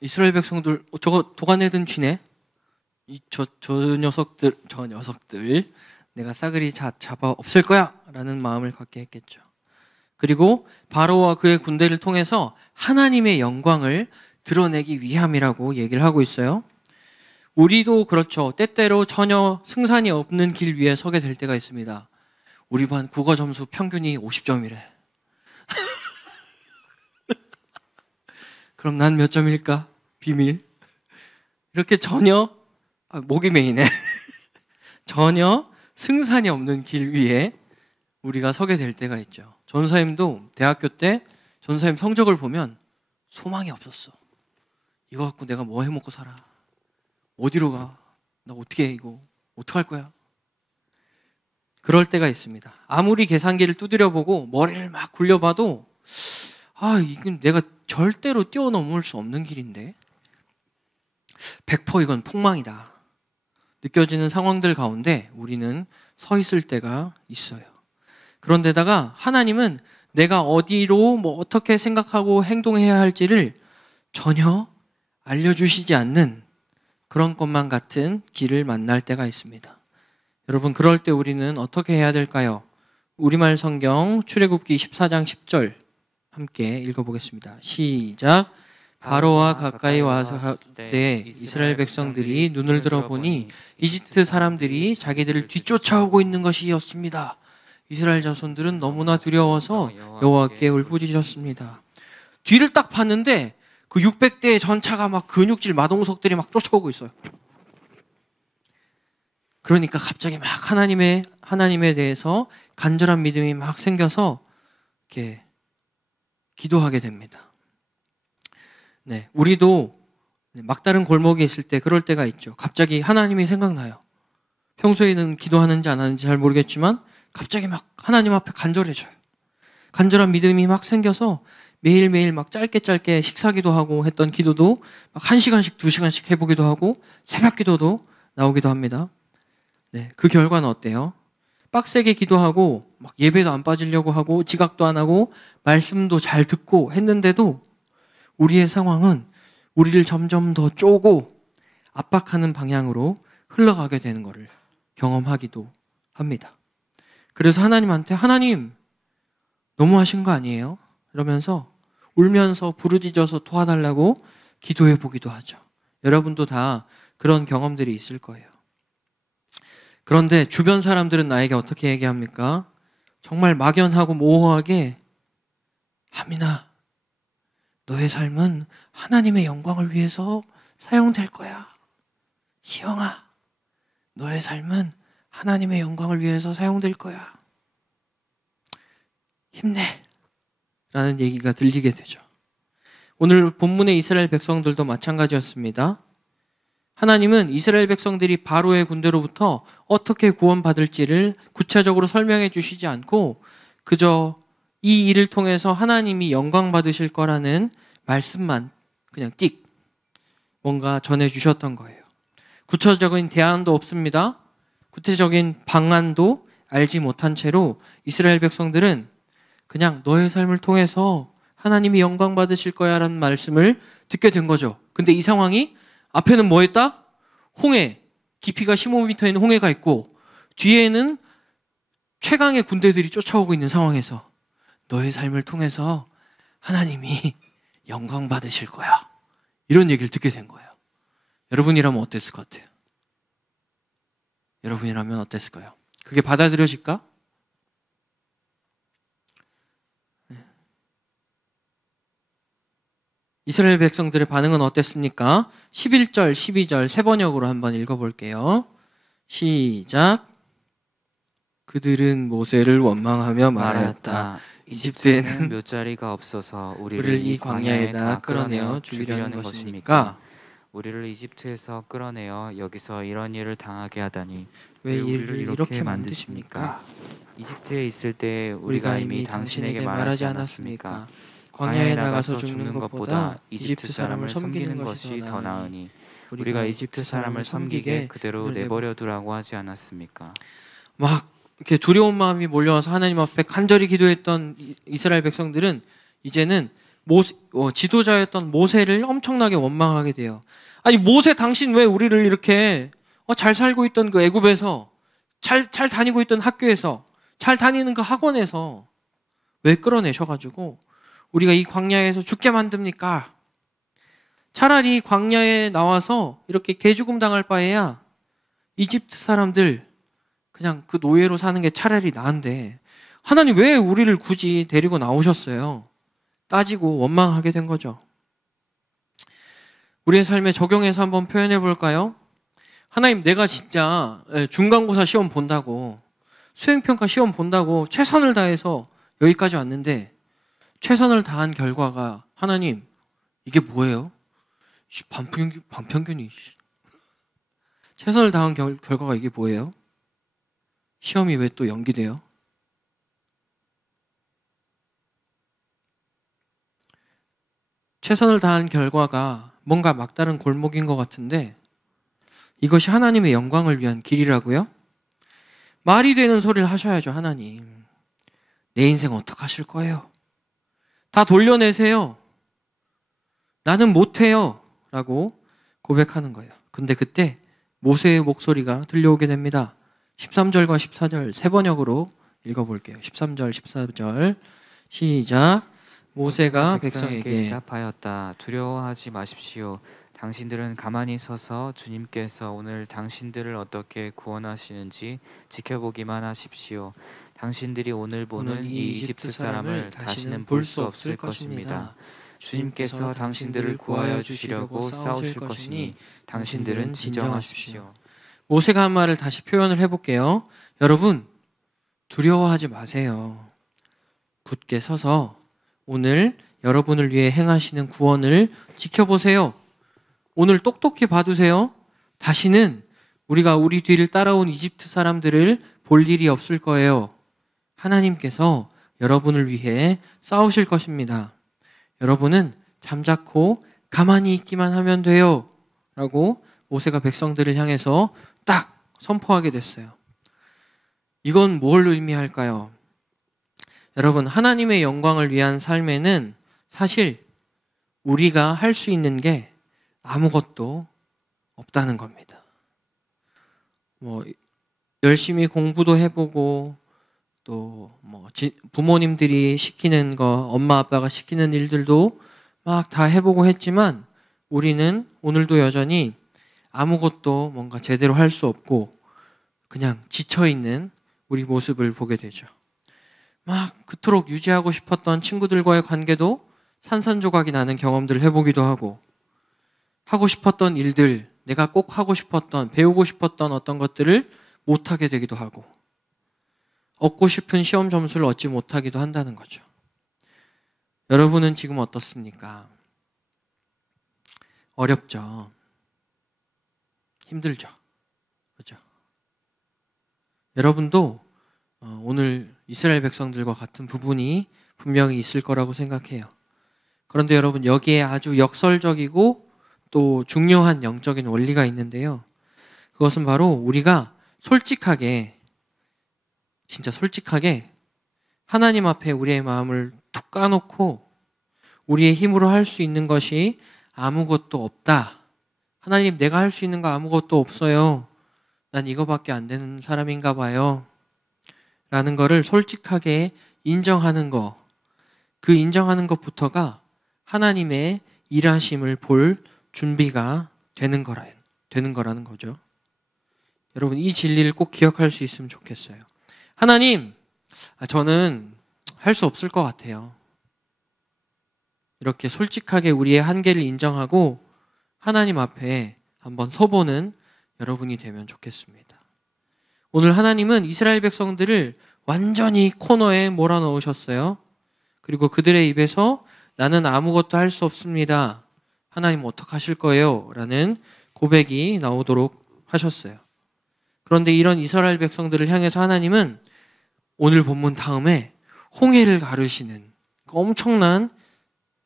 이스라엘 백성들 저거 도가내든 쥐네. 저 녀석들 내가 싸그리 잡아 없앨 거야라는 마음을 갖게 했겠죠. 그리고 바로와 그의 군대를 통해서 하나님의 영광을 드러내기 위함이라고 얘기를 하고 있어요. 우리도 그렇죠. 때때로 전혀 승산이 없는 길 위에 서게 될 때가 있습니다. 우리 반 국어 점수 평균이 50점이래. 그럼 난 몇 점일까? 비밀. 이렇게 전혀 목이 메이네. 전혀 승산이 없는 길 위에 우리가 서게 될 때가 있죠. 전사님도 대학교 때 전사님 성적을 보면 소망이 없었어. 이거 갖고 내가 뭐 해먹고 살아? 어디로 가? 나 어떻게 해 이거? 어떡할 거야? 그럴 때가 있습니다. 아무리 계산기를 두드려보고 머리를 막 굴려봐도 이건 내가 절대로 뛰어넘을 수 없는 길인데 100% 이건 폭망이다 느껴지는 상황들 가운데 우리는 서 있을 때가 있어요. 그런데다가 하나님은 내가 어디로 어떻게 생각하고 행동해야 할지를 전혀 알려주시지 않는 그런 것만 같은 길을 만날 때가 있습니다. 여러분, 그럴 때 우리는 어떻게 해야 될까요? 우리말 성경 출애굽기 14장 10절 함께 읽어보겠습니다. 시작. 바로와 가까이 와서 때 이스라엘 백성들이 눈을 들어보니 이집트 사람들이 자기들을 뒤쫓아오고 있는 것이었습니다. 이스라엘 자손들은 너무나 두려워서 여호와께 울부짖었습니다. 뒤를 딱 봤는데 그 600대의 전차가 막 근육질 마동석들이 막 쫓아오고 있어요. 그러니까 갑자기 막 하나님에 대해서 간절한 믿음이 막 생겨서 이렇게 기도하게 됩니다. 네, 우리도 막다른 골목에 있을 때 그럴 때가 있죠. 갑자기 하나님이 생각나요. 평소에는 기도하는지 안 하는지 잘 모르겠지만 갑자기 막 하나님 앞에 간절해져요. 간절한 믿음이 막 생겨서 매일매일 막 짧게 식사기도 하고 했던 기도도 막 1시간씩 2시간씩 해보기도 하고 새벽 기도도 나오기도 합니다. 네, 그 결과는 어때요? 빡세게 기도하고 막 예배도 안 빠지려고 하고 지각도 안 하고 말씀도 잘 듣고 했는데도 우리의 상황은 우리를 점점 더 쪼고 압박하는 방향으로 흘러가게 되는 것을 경험하기도 합니다. 그래서 하나님한테 하나님 너무하신 거 아니에요? 이러면서 울면서 부르짖어서 도와달라고 기도해 보기도 하죠. 여러분도 다 그런 경험들이 있을 거예요. 그런데 주변 사람들은 나에게 어떻게 얘기합니까? 정말 막연하고 모호하게 하민아, 너의 삶은 하나님의 영광을 위해서 사용될 거야. 시영아, 너의 삶은 하나님의 영광을 위해서 사용될 거야. 힘내! 라는 얘기가 들리게 되죠. 오늘 본문의 이스라엘 백성들도 마찬가지였습니다. 하나님은 이스라엘 백성들이 바로의 군대로부터 어떻게 구원받을지를 구체적으로 설명해 주시지 않고 그저 이 일을 통해서 하나님이 영광 받으실 거라는 말씀만 그냥 띡 뭔가 전해 주셨던 거예요. 구체적인 대안도 없습니다. 구체적인 방안도 알지 못한 채로 이스라엘 백성들은 그냥 너의 삶을 통해서 하나님이 영광 받으실 거야 라는 말씀을 듣게 된 거죠. 근데 이 상황이 앞에는 뭐 했다? 홍해, 깊이가 15m 있는 홍해가 있고 뒤에는 최강의 군대들이 쫓아오고 있는 상황에서 너의 삶을 통해서 하나님이 영광 받으실 거야. 이런 얘기를 듣게 된 거예요. 여러분이라면 어땠을 것 같아요? 여러분이라면 어땠을까요? 그게 받아들여질까? 이스라엘 백성들의 반응은 어땠습니까? 11절, 12절 세 번역으로 한번 읽어볼게요. 시작. 그들은 모세를 원망하며 말하였다. 이집트에는 묘자리가 없어서 우리를 이 광야에다 끌어내어 죽이려는 것입니까? 우리를 이집트에서 끌어내어 여기서 이런 일을 당하게 하다니 왜 이를 이렇게 만드십니까? 이집트에 있을 때 우리가 이미 당신에게 말하지 않았습니까? 광야에 나가서 죽는 것보다 이집트 사람을 섬기는 것이 더 나으니 우리가 이집트 사람을 섬기게 그대로 내버려 두라고 하지 않았습니까? 막 이렇게 두려운 마음이 몰려와서 하나님 앞에 간절히 기도했던 이스라엘 백성들은 이제는 지도자였던 모세를 엄청나게 원망하게 돼요. 아니 모세 당신 왜 우리를 이렇게 잘 살고 있던 그 애굽에서, 잘 다니고 있던 학교에서, 잘 다니는 그 학원에서 왜 끌어내셔가지고 우리가 이 광야에서 죽게 만듭니까? 차라리 광야에 나와서 이렇게 개죽음 당할 바에야 이집트 사람들 그냥 그 노예로 사는 게 차라리 나은데 하나님 왜 우리를 굳이 데리고 나오셨어요? 따지고 원망하게 된 거죠. 우리의 삶에 적용해서 한번 표현해 볼까요? 하나님, 내가 진짜 중간고사 시험 본다고, 수행평가 시험 본다고 최선을 다해서 여기까지 왔는데 최선을 다한 결과가 하나님 이게 뭐예요? 반평균이 최선을 다한 결과가 이게 뭐예요? 시험이 왜 또 연기돼요? 최선을 다한 결과가 뭔가 막다른 골목인 것 같은데 이것이 하나님의 영광을 위한 길이라고요? 말이 되는 소리를 하셔야죠. 하나님, 내 인생 어떡하실 거예요? 다 돌려내세요. 나는 못해요 라고 고백하는 거예요. 근데 그때 모세의 목소리가 들려오게 됩니다. 13절과 14절 세 번역으로 읽어볼게요. 13절 14절 시작. 모세가 백성에게 대답하였다. 두려워하지 마십시오. 당신들은 가만히 서서 주님께서 오늘 당신들을 어떻게 구원하시는지 지켜보기만 하십시오. 당신들이 오늘 보는 이 이집트 사람을 다시는 볼 수 없을 것입니다. 주님께서 당신들을 구하여 주시려고 싸우실 것이니 당신들은 진정하십시오. 모세가 한 말을 다시 표현을 해볼게요. 여러분, 두려워하지 마세요. 굳게 서서 오늘 여러분을 위해 행하시는 구원을 지켜보세요. 오늘 똑똑히 봐두세요. 다시는 우리가 우리 뒤를 따라온 이집트 사람들을 볼 일이 없을 거예요. 하나님께서 여러분을 위해 싸우실 것입니다. 여러분은 잠자코 가만히 있기만 하면 돼요 라고 모세가 백성들을 향해서 딱 선포하게 됐어요. 이건 뭘 의미할까요? 여러분, 하나님의 영광을 위한 삶에는 사실 우리가 할 수 있는 게 아무것도 없다는 겁니다. 열심히 공부도 해보고 또 부모님들이 시키는 거, 엄마 아빠가 시키는 일들도 막 다 해보고 했지만 우리는 오늘도 여전히 아무것도 뭔가 제대로 할 수 없고 그냥 지쳐있는 우리 모습을 보게 되죠. 막 그토록 유지하고 싶었던 친구들과의 관계도 산산조각이 나는 경험들을 해보기도 하고, 하고 싶었던 일들, 내가 꼭 하고 싶었던, 배우고 싶었던 어떤 것들을 못하게 되기도 하고, 얻고 싶은 시험 점수를 얻지 못하기도 한다는 거죠. 여러분은 지금 어떻습니까? 어렵죠? 힘들죠? 그렇죠? 여러분도 오늘 이스라엘 백성들과 같은 부분이 분명히 있을 거라고 생각해요. 그런데 여러분, 여기에 아주 역설적이고 또 중요한 영적인 원리가 있는데요. 그것은 바로 우리가 솔직하게, 진짜 솔직하게 하나님 앞에 우리의 마음을 툭 까놓고 우리의 힘으로 할 수 있는 것이 아무것도 없다. 하나님, 내가 할 수 있는 거 아무것도 없어요. 난 이거밖에 안 되는 사람인가 봐요. 라는 거를 솔직하게 인정하는 거, 그 인정하는 것부터가 하나님의 일하심을 볼 준비가 되는 거라는 거죠. 여러분, 이 진리를 꼭 기억할 수 있으면 좋겠어요. 하나님, 저는 할 수 없을 것 같아요. 이렇게 솔직하게 우리의 한계를 인정하고 하나님 앞에 한번 서보는 여러분이 되면 좋겠습니다. 오늘 하나님은 이스라엘 백성들을 완전히 코너에 몰아넣으셨어요. 그리고 그들의 입에서 나는 아무것도 할 수 없습니다. 하나님 어떡하실 거예요? 라는 고백이 나오도록 하셨어요. 그런데 이런 이스라엘 백성들을 향해서 하나님은 오늘 본문 다음에 홍해를 가르시는 엄청난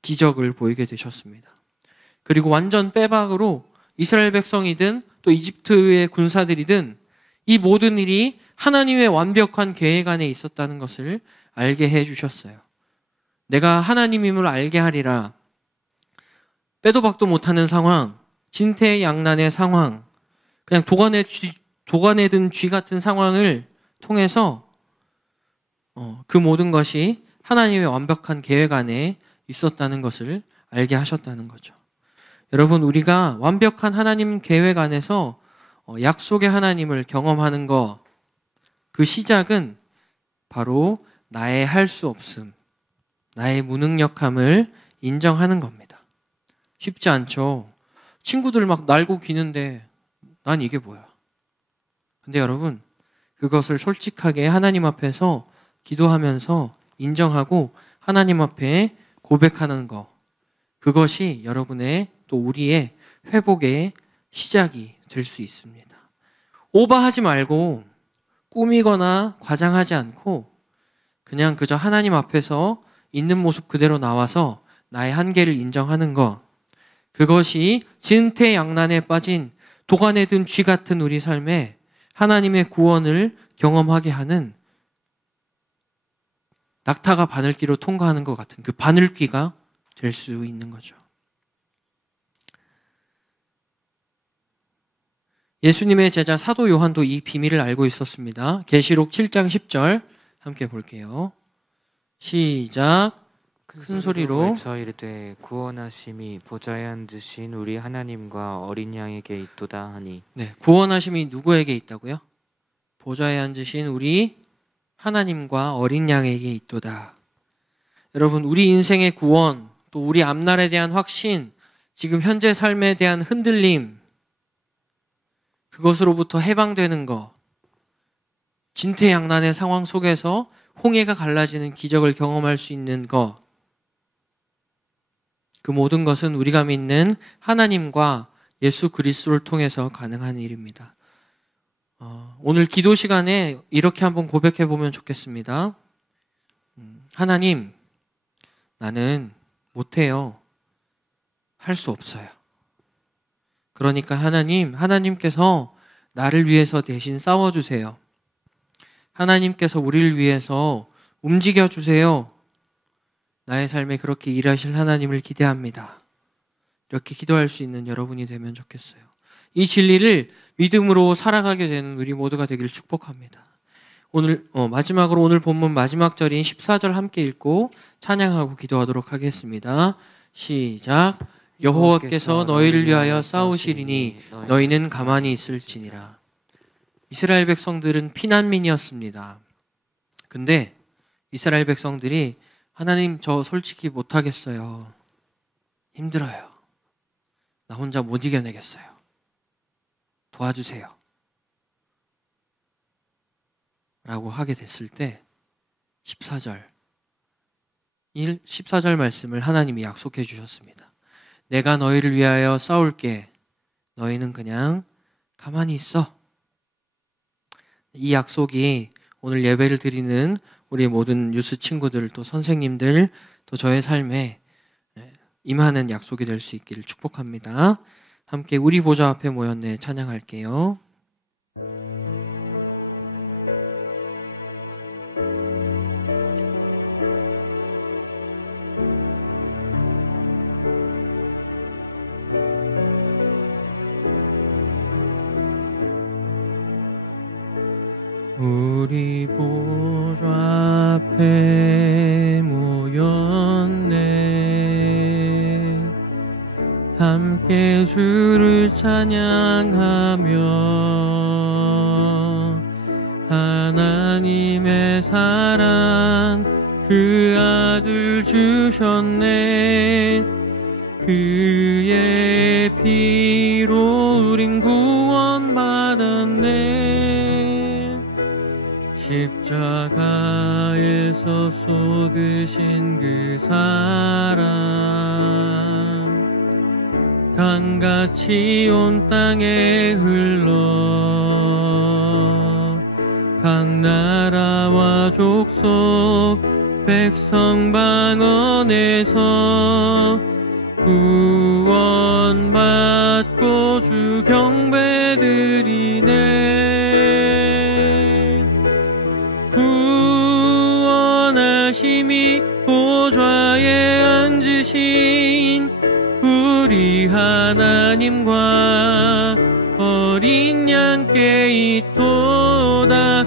기적을 보이게 되셨습니다. 그리고 완전 빼박으로 이스라엘 백성이든 또 이집트의 군사들이든 이 모든 일이 하나님의 완벽한 계획 안에 있었다는 것을 알게 해주셨어요. 내가 하나님임을 알게 하리라. 빼도 박도 못하는 상황, 진퇴양난의 상황, 그냥 도관에 든 쥐 같은 상황을 통해서 그 모든 것이 하나님의 완벽한 계획 안에 있었다는 것을 알게 하셨다는 거죠. 여러분, 우리가 완벽한 하나님 계획 안에서 약속의 하나님을 경험하는 것, 그 시작은 바로 나의 할 수 없음, 나의 무능력함을 인정하는 겁니다. 쉽지 않죠. 친구들 막 날고 기는데 난 이게 뭐야? 근데 여러분, 그것을 솔직하게 하나님 앞에서 기도하면서 인정하고 하나님 앞에 고백하는 것, 그것이 여러분의 또 우리의 회복의 시작이 될 수 있습니다. 오버하지 말고 꾸미거나 과장하지 않고 그냥 그저 하나님 앞에서 있는 모습 그대로 나와서 나의 한계를 인정하는 것, 그것이 진퇴양난에 빠진 도관에 든 쥐 같은 우리 삶에 하나님의 구원을 경험하게 하는 낙타가 바늘길로 통과하는 것 같은 그 바늘귀가 될 수 있는 거죠. 예수님의 제자 사도 요한도 이 비밀을 알고 있었습니다. 계시록 7장 10절 함께 볼게요. 시작. 큰 소리로 외쳐 이르되 구원하심이 보좌에 앉으신 우리 하나님과 어린 양에게 있도다 하니. 네, 구원하심이 누구에게 있다고요? 보좌에 앉으신 우리 하나님과 어린 양에게 있도다. 여러분, 우리 인생의 구원, 또 우리 앞날에 대한 확신, 지금 현재 삶에 대한 흔들림, 그것으로부터 해방되는 것, 진퇴양난의 상황 속에서 홍해가 갈라지는 기적을 경험할 수 있는 것, 그 모든 것은 우리가 믿는 하나님과 예수 그리스도를 통해서 가능한 일입니다. 오늘 기도 시간에 이렇게 한번 고백해 보면 좋겠습니다. 하나님, 나는 못해요. 할 수 없어요. 그러니까 하나님께서 나를 위해서 대신 싸워주세요. 하나님께서 우리를 위해서 움직여주세요. 나의 삶에 그렇게 일하실 하나님을 기대합니다. 이렇게 기도할 수 있는 여러분이 되면 좋겠어요. 이 진리를 믿음으로 살아가게 되는 우리 모두가 되길 축복합니다. 마지막으로 오늘 본문 마지막 절인 14절 함께 읽고 찬양하고 기도하도록 하겠습니다. 시작. 여호와께서 너희를 위하여 싸우시리니 너희는 가만히 있을지니라. 이스라엘 백성들은 피난민이었습니다. 근데 이스라엘 백성들이 하나님, 저 솔직히 못하겠어요. 힘들어요. 나 혼자 못 이겨내겠어요. 도와주세요. 라고 하게 됐을 때 14절 말씀을 하나님이 약속해 주셨습니다. 내가 너희를 위하여 싸울게. 너희는 그냥 가만히 있어. 이 약속이 오늘 예배를 드리는 우리 모든 유스 친구들, 또 선생님들, 또 저의 삶에 임하는 약속이 될 수 있기를 축복합니다. 함께 우리 보좌 앞에 모였네 찬양할게요. 우리 보좌 앞에 모였네. 함께 주를 찬양하며 하나님의 사랑 그 아들 주셨네. 그의 피로 우린 구원받았네. 십자가에서 쏟으신 그 사랑 강같이 온 땅에 흘러 각 나라와 족속 백성 방언에서 구원받고 주 경배드리네. 구원하심이 보좌에 앉으신 우리 하나님과 어린 양께 있도다.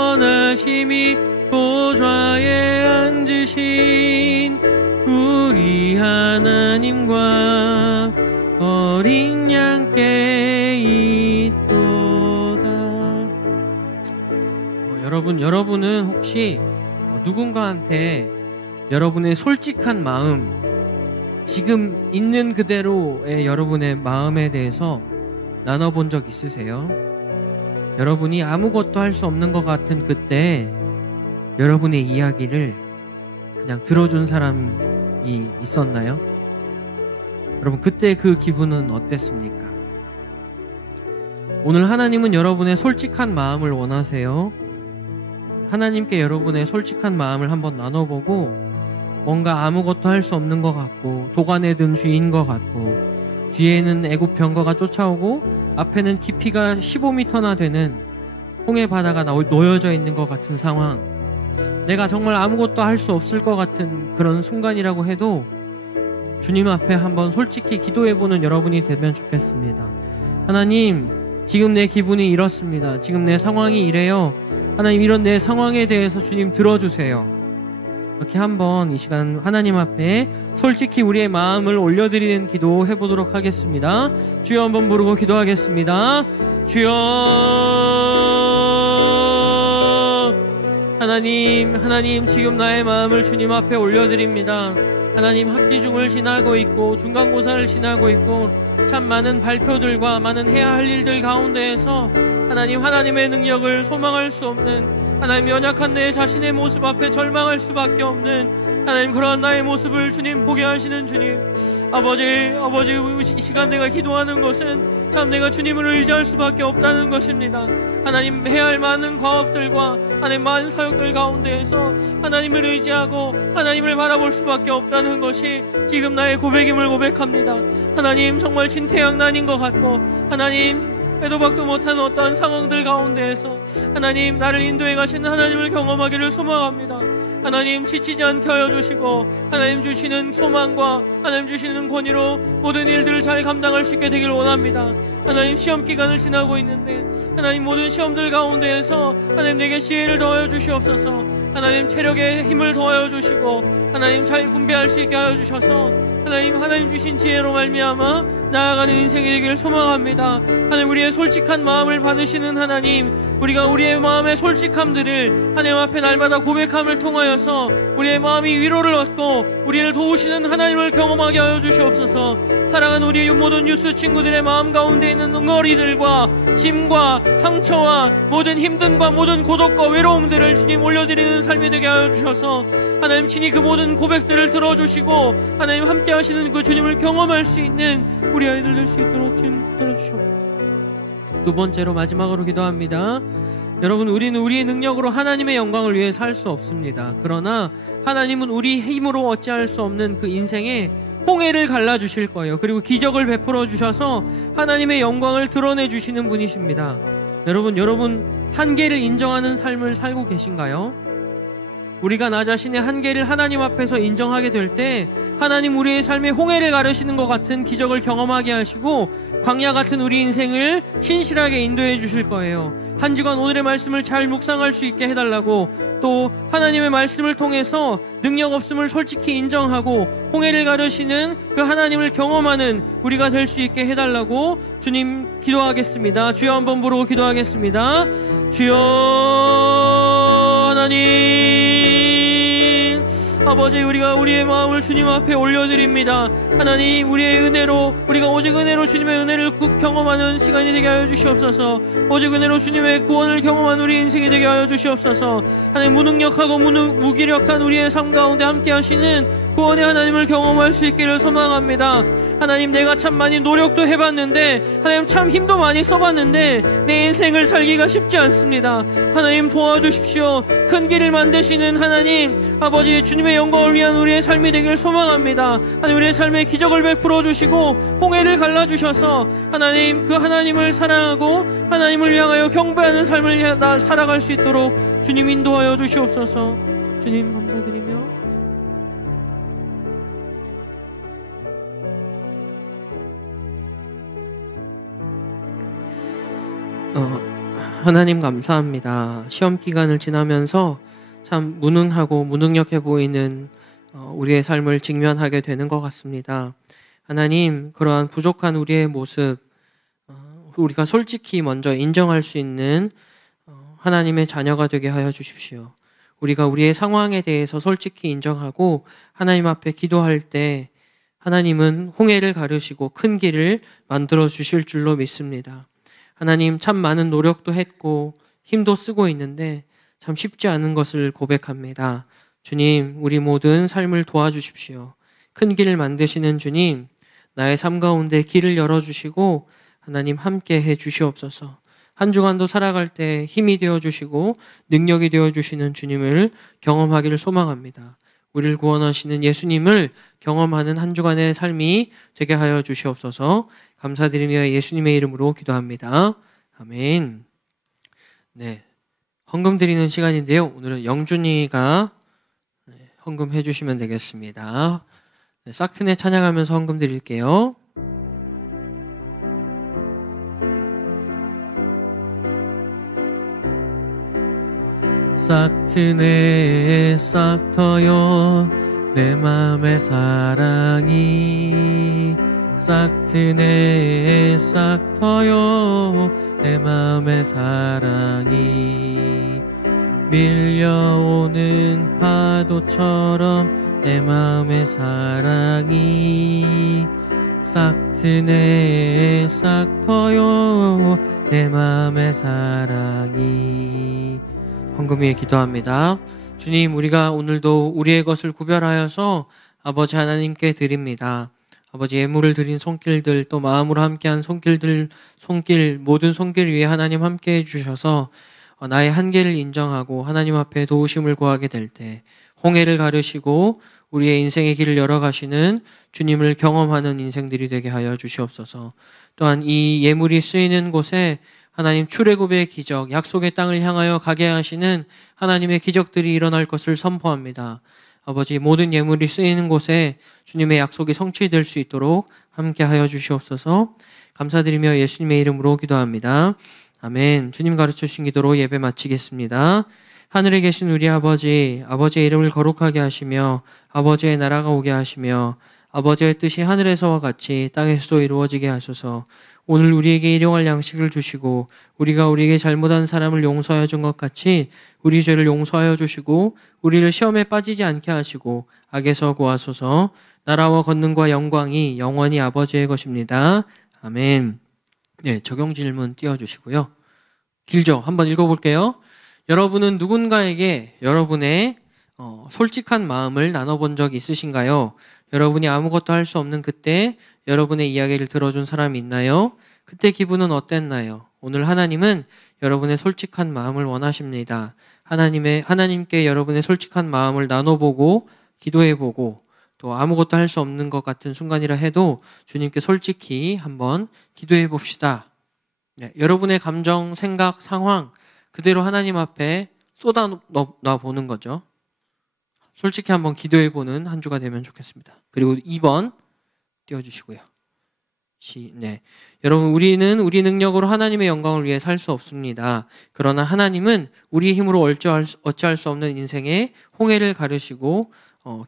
구원하심이 보좌에 앉으신 우리 하나님과 어린 양께 있도다. 여러분은 혹시 누군가한테 여러분의 솔직한 마음, 지금 있는 그대로의 여러분의 마음에 대해서 나눠본 적 있으세요? 여러분이 아무것도 할 수 없는 것 같은 그때 여러분의 이야기를 그냥 들어준 사람이 있었나요? 여러분, 그때 그 기분은 어땠습니까? 오늘 하나님은 여러분의 솔직한 마음을 원하세요. 하나님께 여러분의 솔직한 마음을 한번 나눠보고, 뭔가 아무것도 할 수 없는 것 같고 도관에 든 쥐인 것 같고 뒤에는 애굽 병거가 쫓아오고 앞에는 깊이가 15m나 되는 홍해 바다가 놓여져 있는 것 같은 상황, 내가 정말 아무것도 할 수 없을 것 같은 그런 순간이라고 해도 주님 앞에 한번 솔직히 기도해보는 여러분이 되면 좋겠습니다. 하나님, 지금 내 기분이 이렇습니다. 지금 내 상황이 이래요. 하나님, 이런 내 상황에 대해서 주님 들어주세요. 이렇게 한번 이 시간 하나님 앞에 솔직히 우리의 마음을 올려드리는 기도 해보도록 하겠습니다. 주여 한번 부르고 기도하겠습니다. 주여, 하나님 지금 나의 마음을 주님 앞에 올려드립니다. 하나님, 학기 중을 지나고 있고 중간고사를 지나고 있고 참 많은 발표들과 많은 해야 할 일들 가운데에서 하나님의 능력을 소망할 수 없는, 하나님 연약한 내 자신의 모습 앞에 절망할 수밖에 없는 하나님, 그러한 나의 모습을 주님 보게 하시는 주님, 아버지, 이 시간 내가 기도하는 것은 참 내가 주님을 의지할 수밖에 없다는 것입니다. 하나님, 해야 할 많은 과업들과 하나님 많은 사역들 가운데에서 하나님을 의지하고 하나님을 바라볼 수밖에 없다는 것이 지금 나의 고백임을 고백합니다. 하나님, 정말 진퇴양난인 것 같고 하나님 해도 박도 못한 어떠한 상황들 가운데에서 하나님 나를 인도해 가시는 하나님을 경험하기를 소망합니다. 하나님, 지치지 않게 하여 주시고 하나님 주시는 소망과 하나님 주시는 권위로 모든 일들을 잘 감당할 수 있게 되길 원합니다. 하나님, 시험 기간을 지나고 있는데 하나님 모든 시험들 가운데에서 하나님 내게 지혜를 더하여 주시옵소서. 하나님, 체력에 힘을 더하여 주시고 하나님 잘 분배할 수 있게 하여 주셔서 하나님 주신 지혜로 말미암아 나아가는 인생이 되기를 소망합니다. 하나님, 우리의 솔직한 마음을 받으시는 하나님, 우리가 우리의 마음의 솔직함들을 하나님 앞에 날마다 고백함을 통하여서 우리의 마음이 위로를 얻고 우리를 도우시는 하나님을 경험하게 하여 주시옵소서. 사랑하는 우리 모든 유스 친구들의 마음 가운데 있는 응어리들과 짐과 상처와 모든 힘듦과 모든 고독과 외로움들을 주님 올려드리는 삶이 되게 하여 주셔서 하나님 친히 그 모든 고백들을 들어주시고 하나님 함께 하시는 그 주님을 경험할 수 있는 우리 아이들 될 수 있도록 주님 들어주시옵소서. 두 번째로 마지막으로 기도합니다. 여러분, 우리는 우리의 능력으로 하나님의 영광을 위해 살 수 없습니다. 그러나 하나님은 우리 힘으로 어찌할 수 없는 그 인생에 홍해를 갈라주실 거예요. 그리고 기적을 베풀어 주셔서 하나님의 영광을 드러내 주시는 분이십니다. 여러분 한계를 인정하는 삶을 살고 계신가요? 우리가 나 자신의 한계를 하나님 앞에서 인정하게 될 때 하나님 우리의 삶에 홍해를 가르시는 것 같은 기적을 경험하게 하시고 광야 같은 우리 인생을 신실하게 인도해 주실 거예요. 한 주간 오늘의 말씀을 잘 묵상할 수 있게 해달라고, 또 하나님의 말씀을 통해서 능력 없음을 솔직히 인정하고 홍해를 가르시는 그 하나님을 경험하는 우리가 될 수 있게 해달라고 주님 기도하겠습니다. 주여 한번 부르고 기도하겠습니다. 주여 하나님, 아버지, 우리가 우리의 마음을 주님 앞에 올려드립니다. 하나님, 우리의 은혜로, 우리가 오직 은혜로 주님의 은혜를 경험하는 시간이 되게 하여 주시옵소서. 오직 은혜로 주님의 구원을 경험하는 우리 인생이 되게 하여 주시옵소서. 하나님, 무능력하고 무기력한 우리의 삶 가운데 함께 하시는 구원의 하나님을 경험할 수 있기를 소망합니다. 하나님, 내가 참 많이 노력도 해봤는데, 하나님 참 힘도 많이 써봤는데 내 인생을 살기가 쉽지 않습니다. 하나님 도와주십시오. 큰 길을 만드시는 하나님, 아버지, 주님의 영광을 위한 우리의 삶이 되기를 소망합니다. 하나님, 우리의 삶에 기적을 베풀어 주시고 홍해를 갈라주셔서 하나님, 그 하나님을 사랑하고 하나님을 향하여 경배하는 삶을 살아갈 수 있도록 주님 인도하여 주시옵소서. 주님 감사드리며 하나님 감사합니다. 시험 기간을 지나면서 참 무능하고 무능력해 보이는 우리의 삶을 직면하게 되는 것 같습니다. 하나님, 그러한 부족한 우리의 모습, 우리가 솔직히 먼저 인정할 수 있는 하나님의 자녀가 되게 하여 주십시오. 우리가 우리의 상황에 대해서 솔직히 인정하고 하나님 앞에 기도할 때 하나님은 홍해를 가르시고 큰 길을 만들어 주실 줄로 믿습니다. 하나님, 참 많은 노력도 했고 힘도 쓰고 있는데 참 쉽지 않은 것을 고백합니다. 주님, 우리 모든 삶을 도와주십시오. 큰 길을 만드시는 주님, 나의 삶 가운데 길을 열어주시고 하나님 함께 해 주시옵소서. 한 주간도 살아갈 때 힘이 되어주시고 능력이 되어주시는 주님을 경험하기를 소망합니다. 우리를 구원하시는 예수님을 경험하는 한 주간의 삶이 되게 하여 주시옵소서. 감사드리며 예수님의 이름으로 기도합니다. 아멘. 네, 헌금 드리는 시간인데요. 오늘은 영준이가 헌금해 주시면 되겠습니다. 네, 싹트네 찬양하면서 헌금 드릴게요. 싹트네 싹터여 내 맘의 사랑이 싹트네 싹터여 내 맘의 사랑이 밀려오는 파도처럼 내 맘의 사랑이 싹트네 싹터여 내 맘의 사랑이. 헌금 위에 기도합니다. 주님, 우리가 오늘도 우리의 것을 구별하여서 아버지 하나님께 드립니다. 아버지, 예물을 드린 손길들, 또 마음으로 함께한 손길, 모든 손길 위에 하나님 함께 해주셔서 나의 한계를 인정하고 하나님 앞에 도우심을 구하게 될 때 홍해를 가르시고 우리의 인생의 길을 열어가시는 주님을 경험하는 인생들이 되게 하여 주시옵소서. 또한 이 예물이 쓰이는 곳에 하나님 출애굽의 기적, 약속의 땅을 향하여 가게 하시는 하나님의 기적들이 일어날 것을 선포합니다. 아버지, 모든 예물이 쓰이는 곳에 주님의 약속이 성취될 수 있도록 함께하여 주시옵소서. 감사드리며 예수님의 이름으로 기도합니다. 아멘. 주님 가르쳐 주신 기도로 예배 마치겠습니다. 하늘에 계신 우리 아버지, 아버지의 이름을 거룩하게 하시며 아버지의 나라가 오게 하시며 아버지의 뜻이 하늘에서와 같이 땅에서도 이루어지게 하소서. 오늘 우리에게 일용할 양식을 주시고 우리가 우리에게 잘못한 사람을 용서하여 준 것 같이 우리 죄를 용서하여 주시고 우리를 시험에 빠지지 않게 하시고 악에서 구하소서. 나라와 권능과 영광이 영원히 아버지의 것입니다. 아멘. 네, 적용 질문 띄워주시고요. 길죠? 한번 읽어볼게요. 여러분은 누군가에게 여러분의 솔직한 마음을 나눠본 적 있으신가요? 여러분이 아무것도 할 수 없는 그때 여러분의 이야기를 들어준 사람이 있나요? 그때 기분은 어땠나요? 오늘 하나님은 여러분의 솔직한 마음을 원하십니다. 하나님께 여러분의 솔직한 마음을 나눠보고 기도해보고 또 아무것도 할 수 없는 것 같은 순간이라 해도 주님께 솔직히 한번 기도해 봅시다. 네, 여러분의 감정, 생각, 상황 그대로 하나님 앞에 쏟아놔 보는 거죠. 솔직히 한번 기도해 보는 한 주가 되면 좋겠습니다. 그리고 2번 띄워주시고요. 네. 여러분, 우리는 우리 능력으로 하나님의 영광을 위해 살 수 없습니다. 그러나 하나님은 우리의 힘으로 어찌할 수 없는 인생에 홍해를 가르시고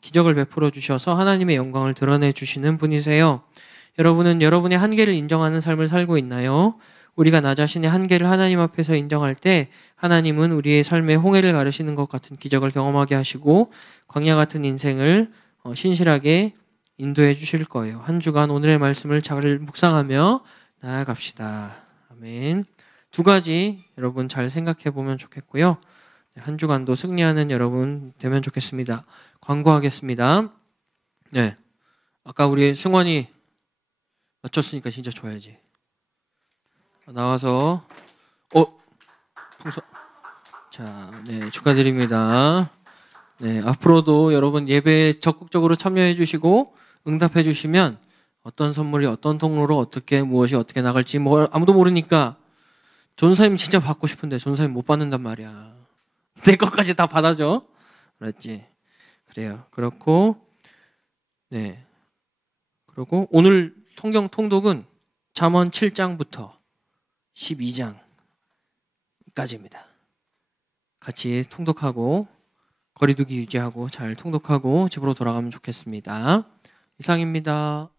기적을 베풀어 주셔서 하나님의 영광을 드러내 주시는 분이세요. 여러분은 여러분의 한계를 인정하는 삶을 살고 있나요? 우리가 나 자신의 한계를 하나님 앞에서 인정할 때 하나님은 우리의 삶에 홍해를 가르시는 것 같은 기적을 경험하게 하시고 광야 같은 인생을 신실하게 인도해 주실 거예요. 한 주간 오늘의 말씀을 잘 묵상하며 나아갑시다. 아멘. 2가지 여러분 잘 생각해 보면 좋겠고요. 한 주간도 승리하는 여러분 되면 좋겠습니다. 광고하겠습니다. 네, 아까 우리 승원이 맞췄으니까 진짜 줘야지. 나와서 풍선. 자, 네, 축하드립니다. 네, 앞으로도 여러분 예배에 적극적으로 참여해 주시고 응답해 주시면 어떤 선물이 어떤 통로로 어떻게 무엇이 어떻게 나갈지 아무도 모르니까 전사님 진짜 받고 싶은데 전사님 못 받는단 말이야. 내 것까지 다 받아줘. 그랬지? 그래요. 그렇고 네. 그리고 오늘 성경 통독은 잠언 7장부터 12장 전까지입니다. 같이 통독하고 거리두기 유지하고 잘 통독하고 집으로 돌아가면 좋겠습니다. 이상입니다.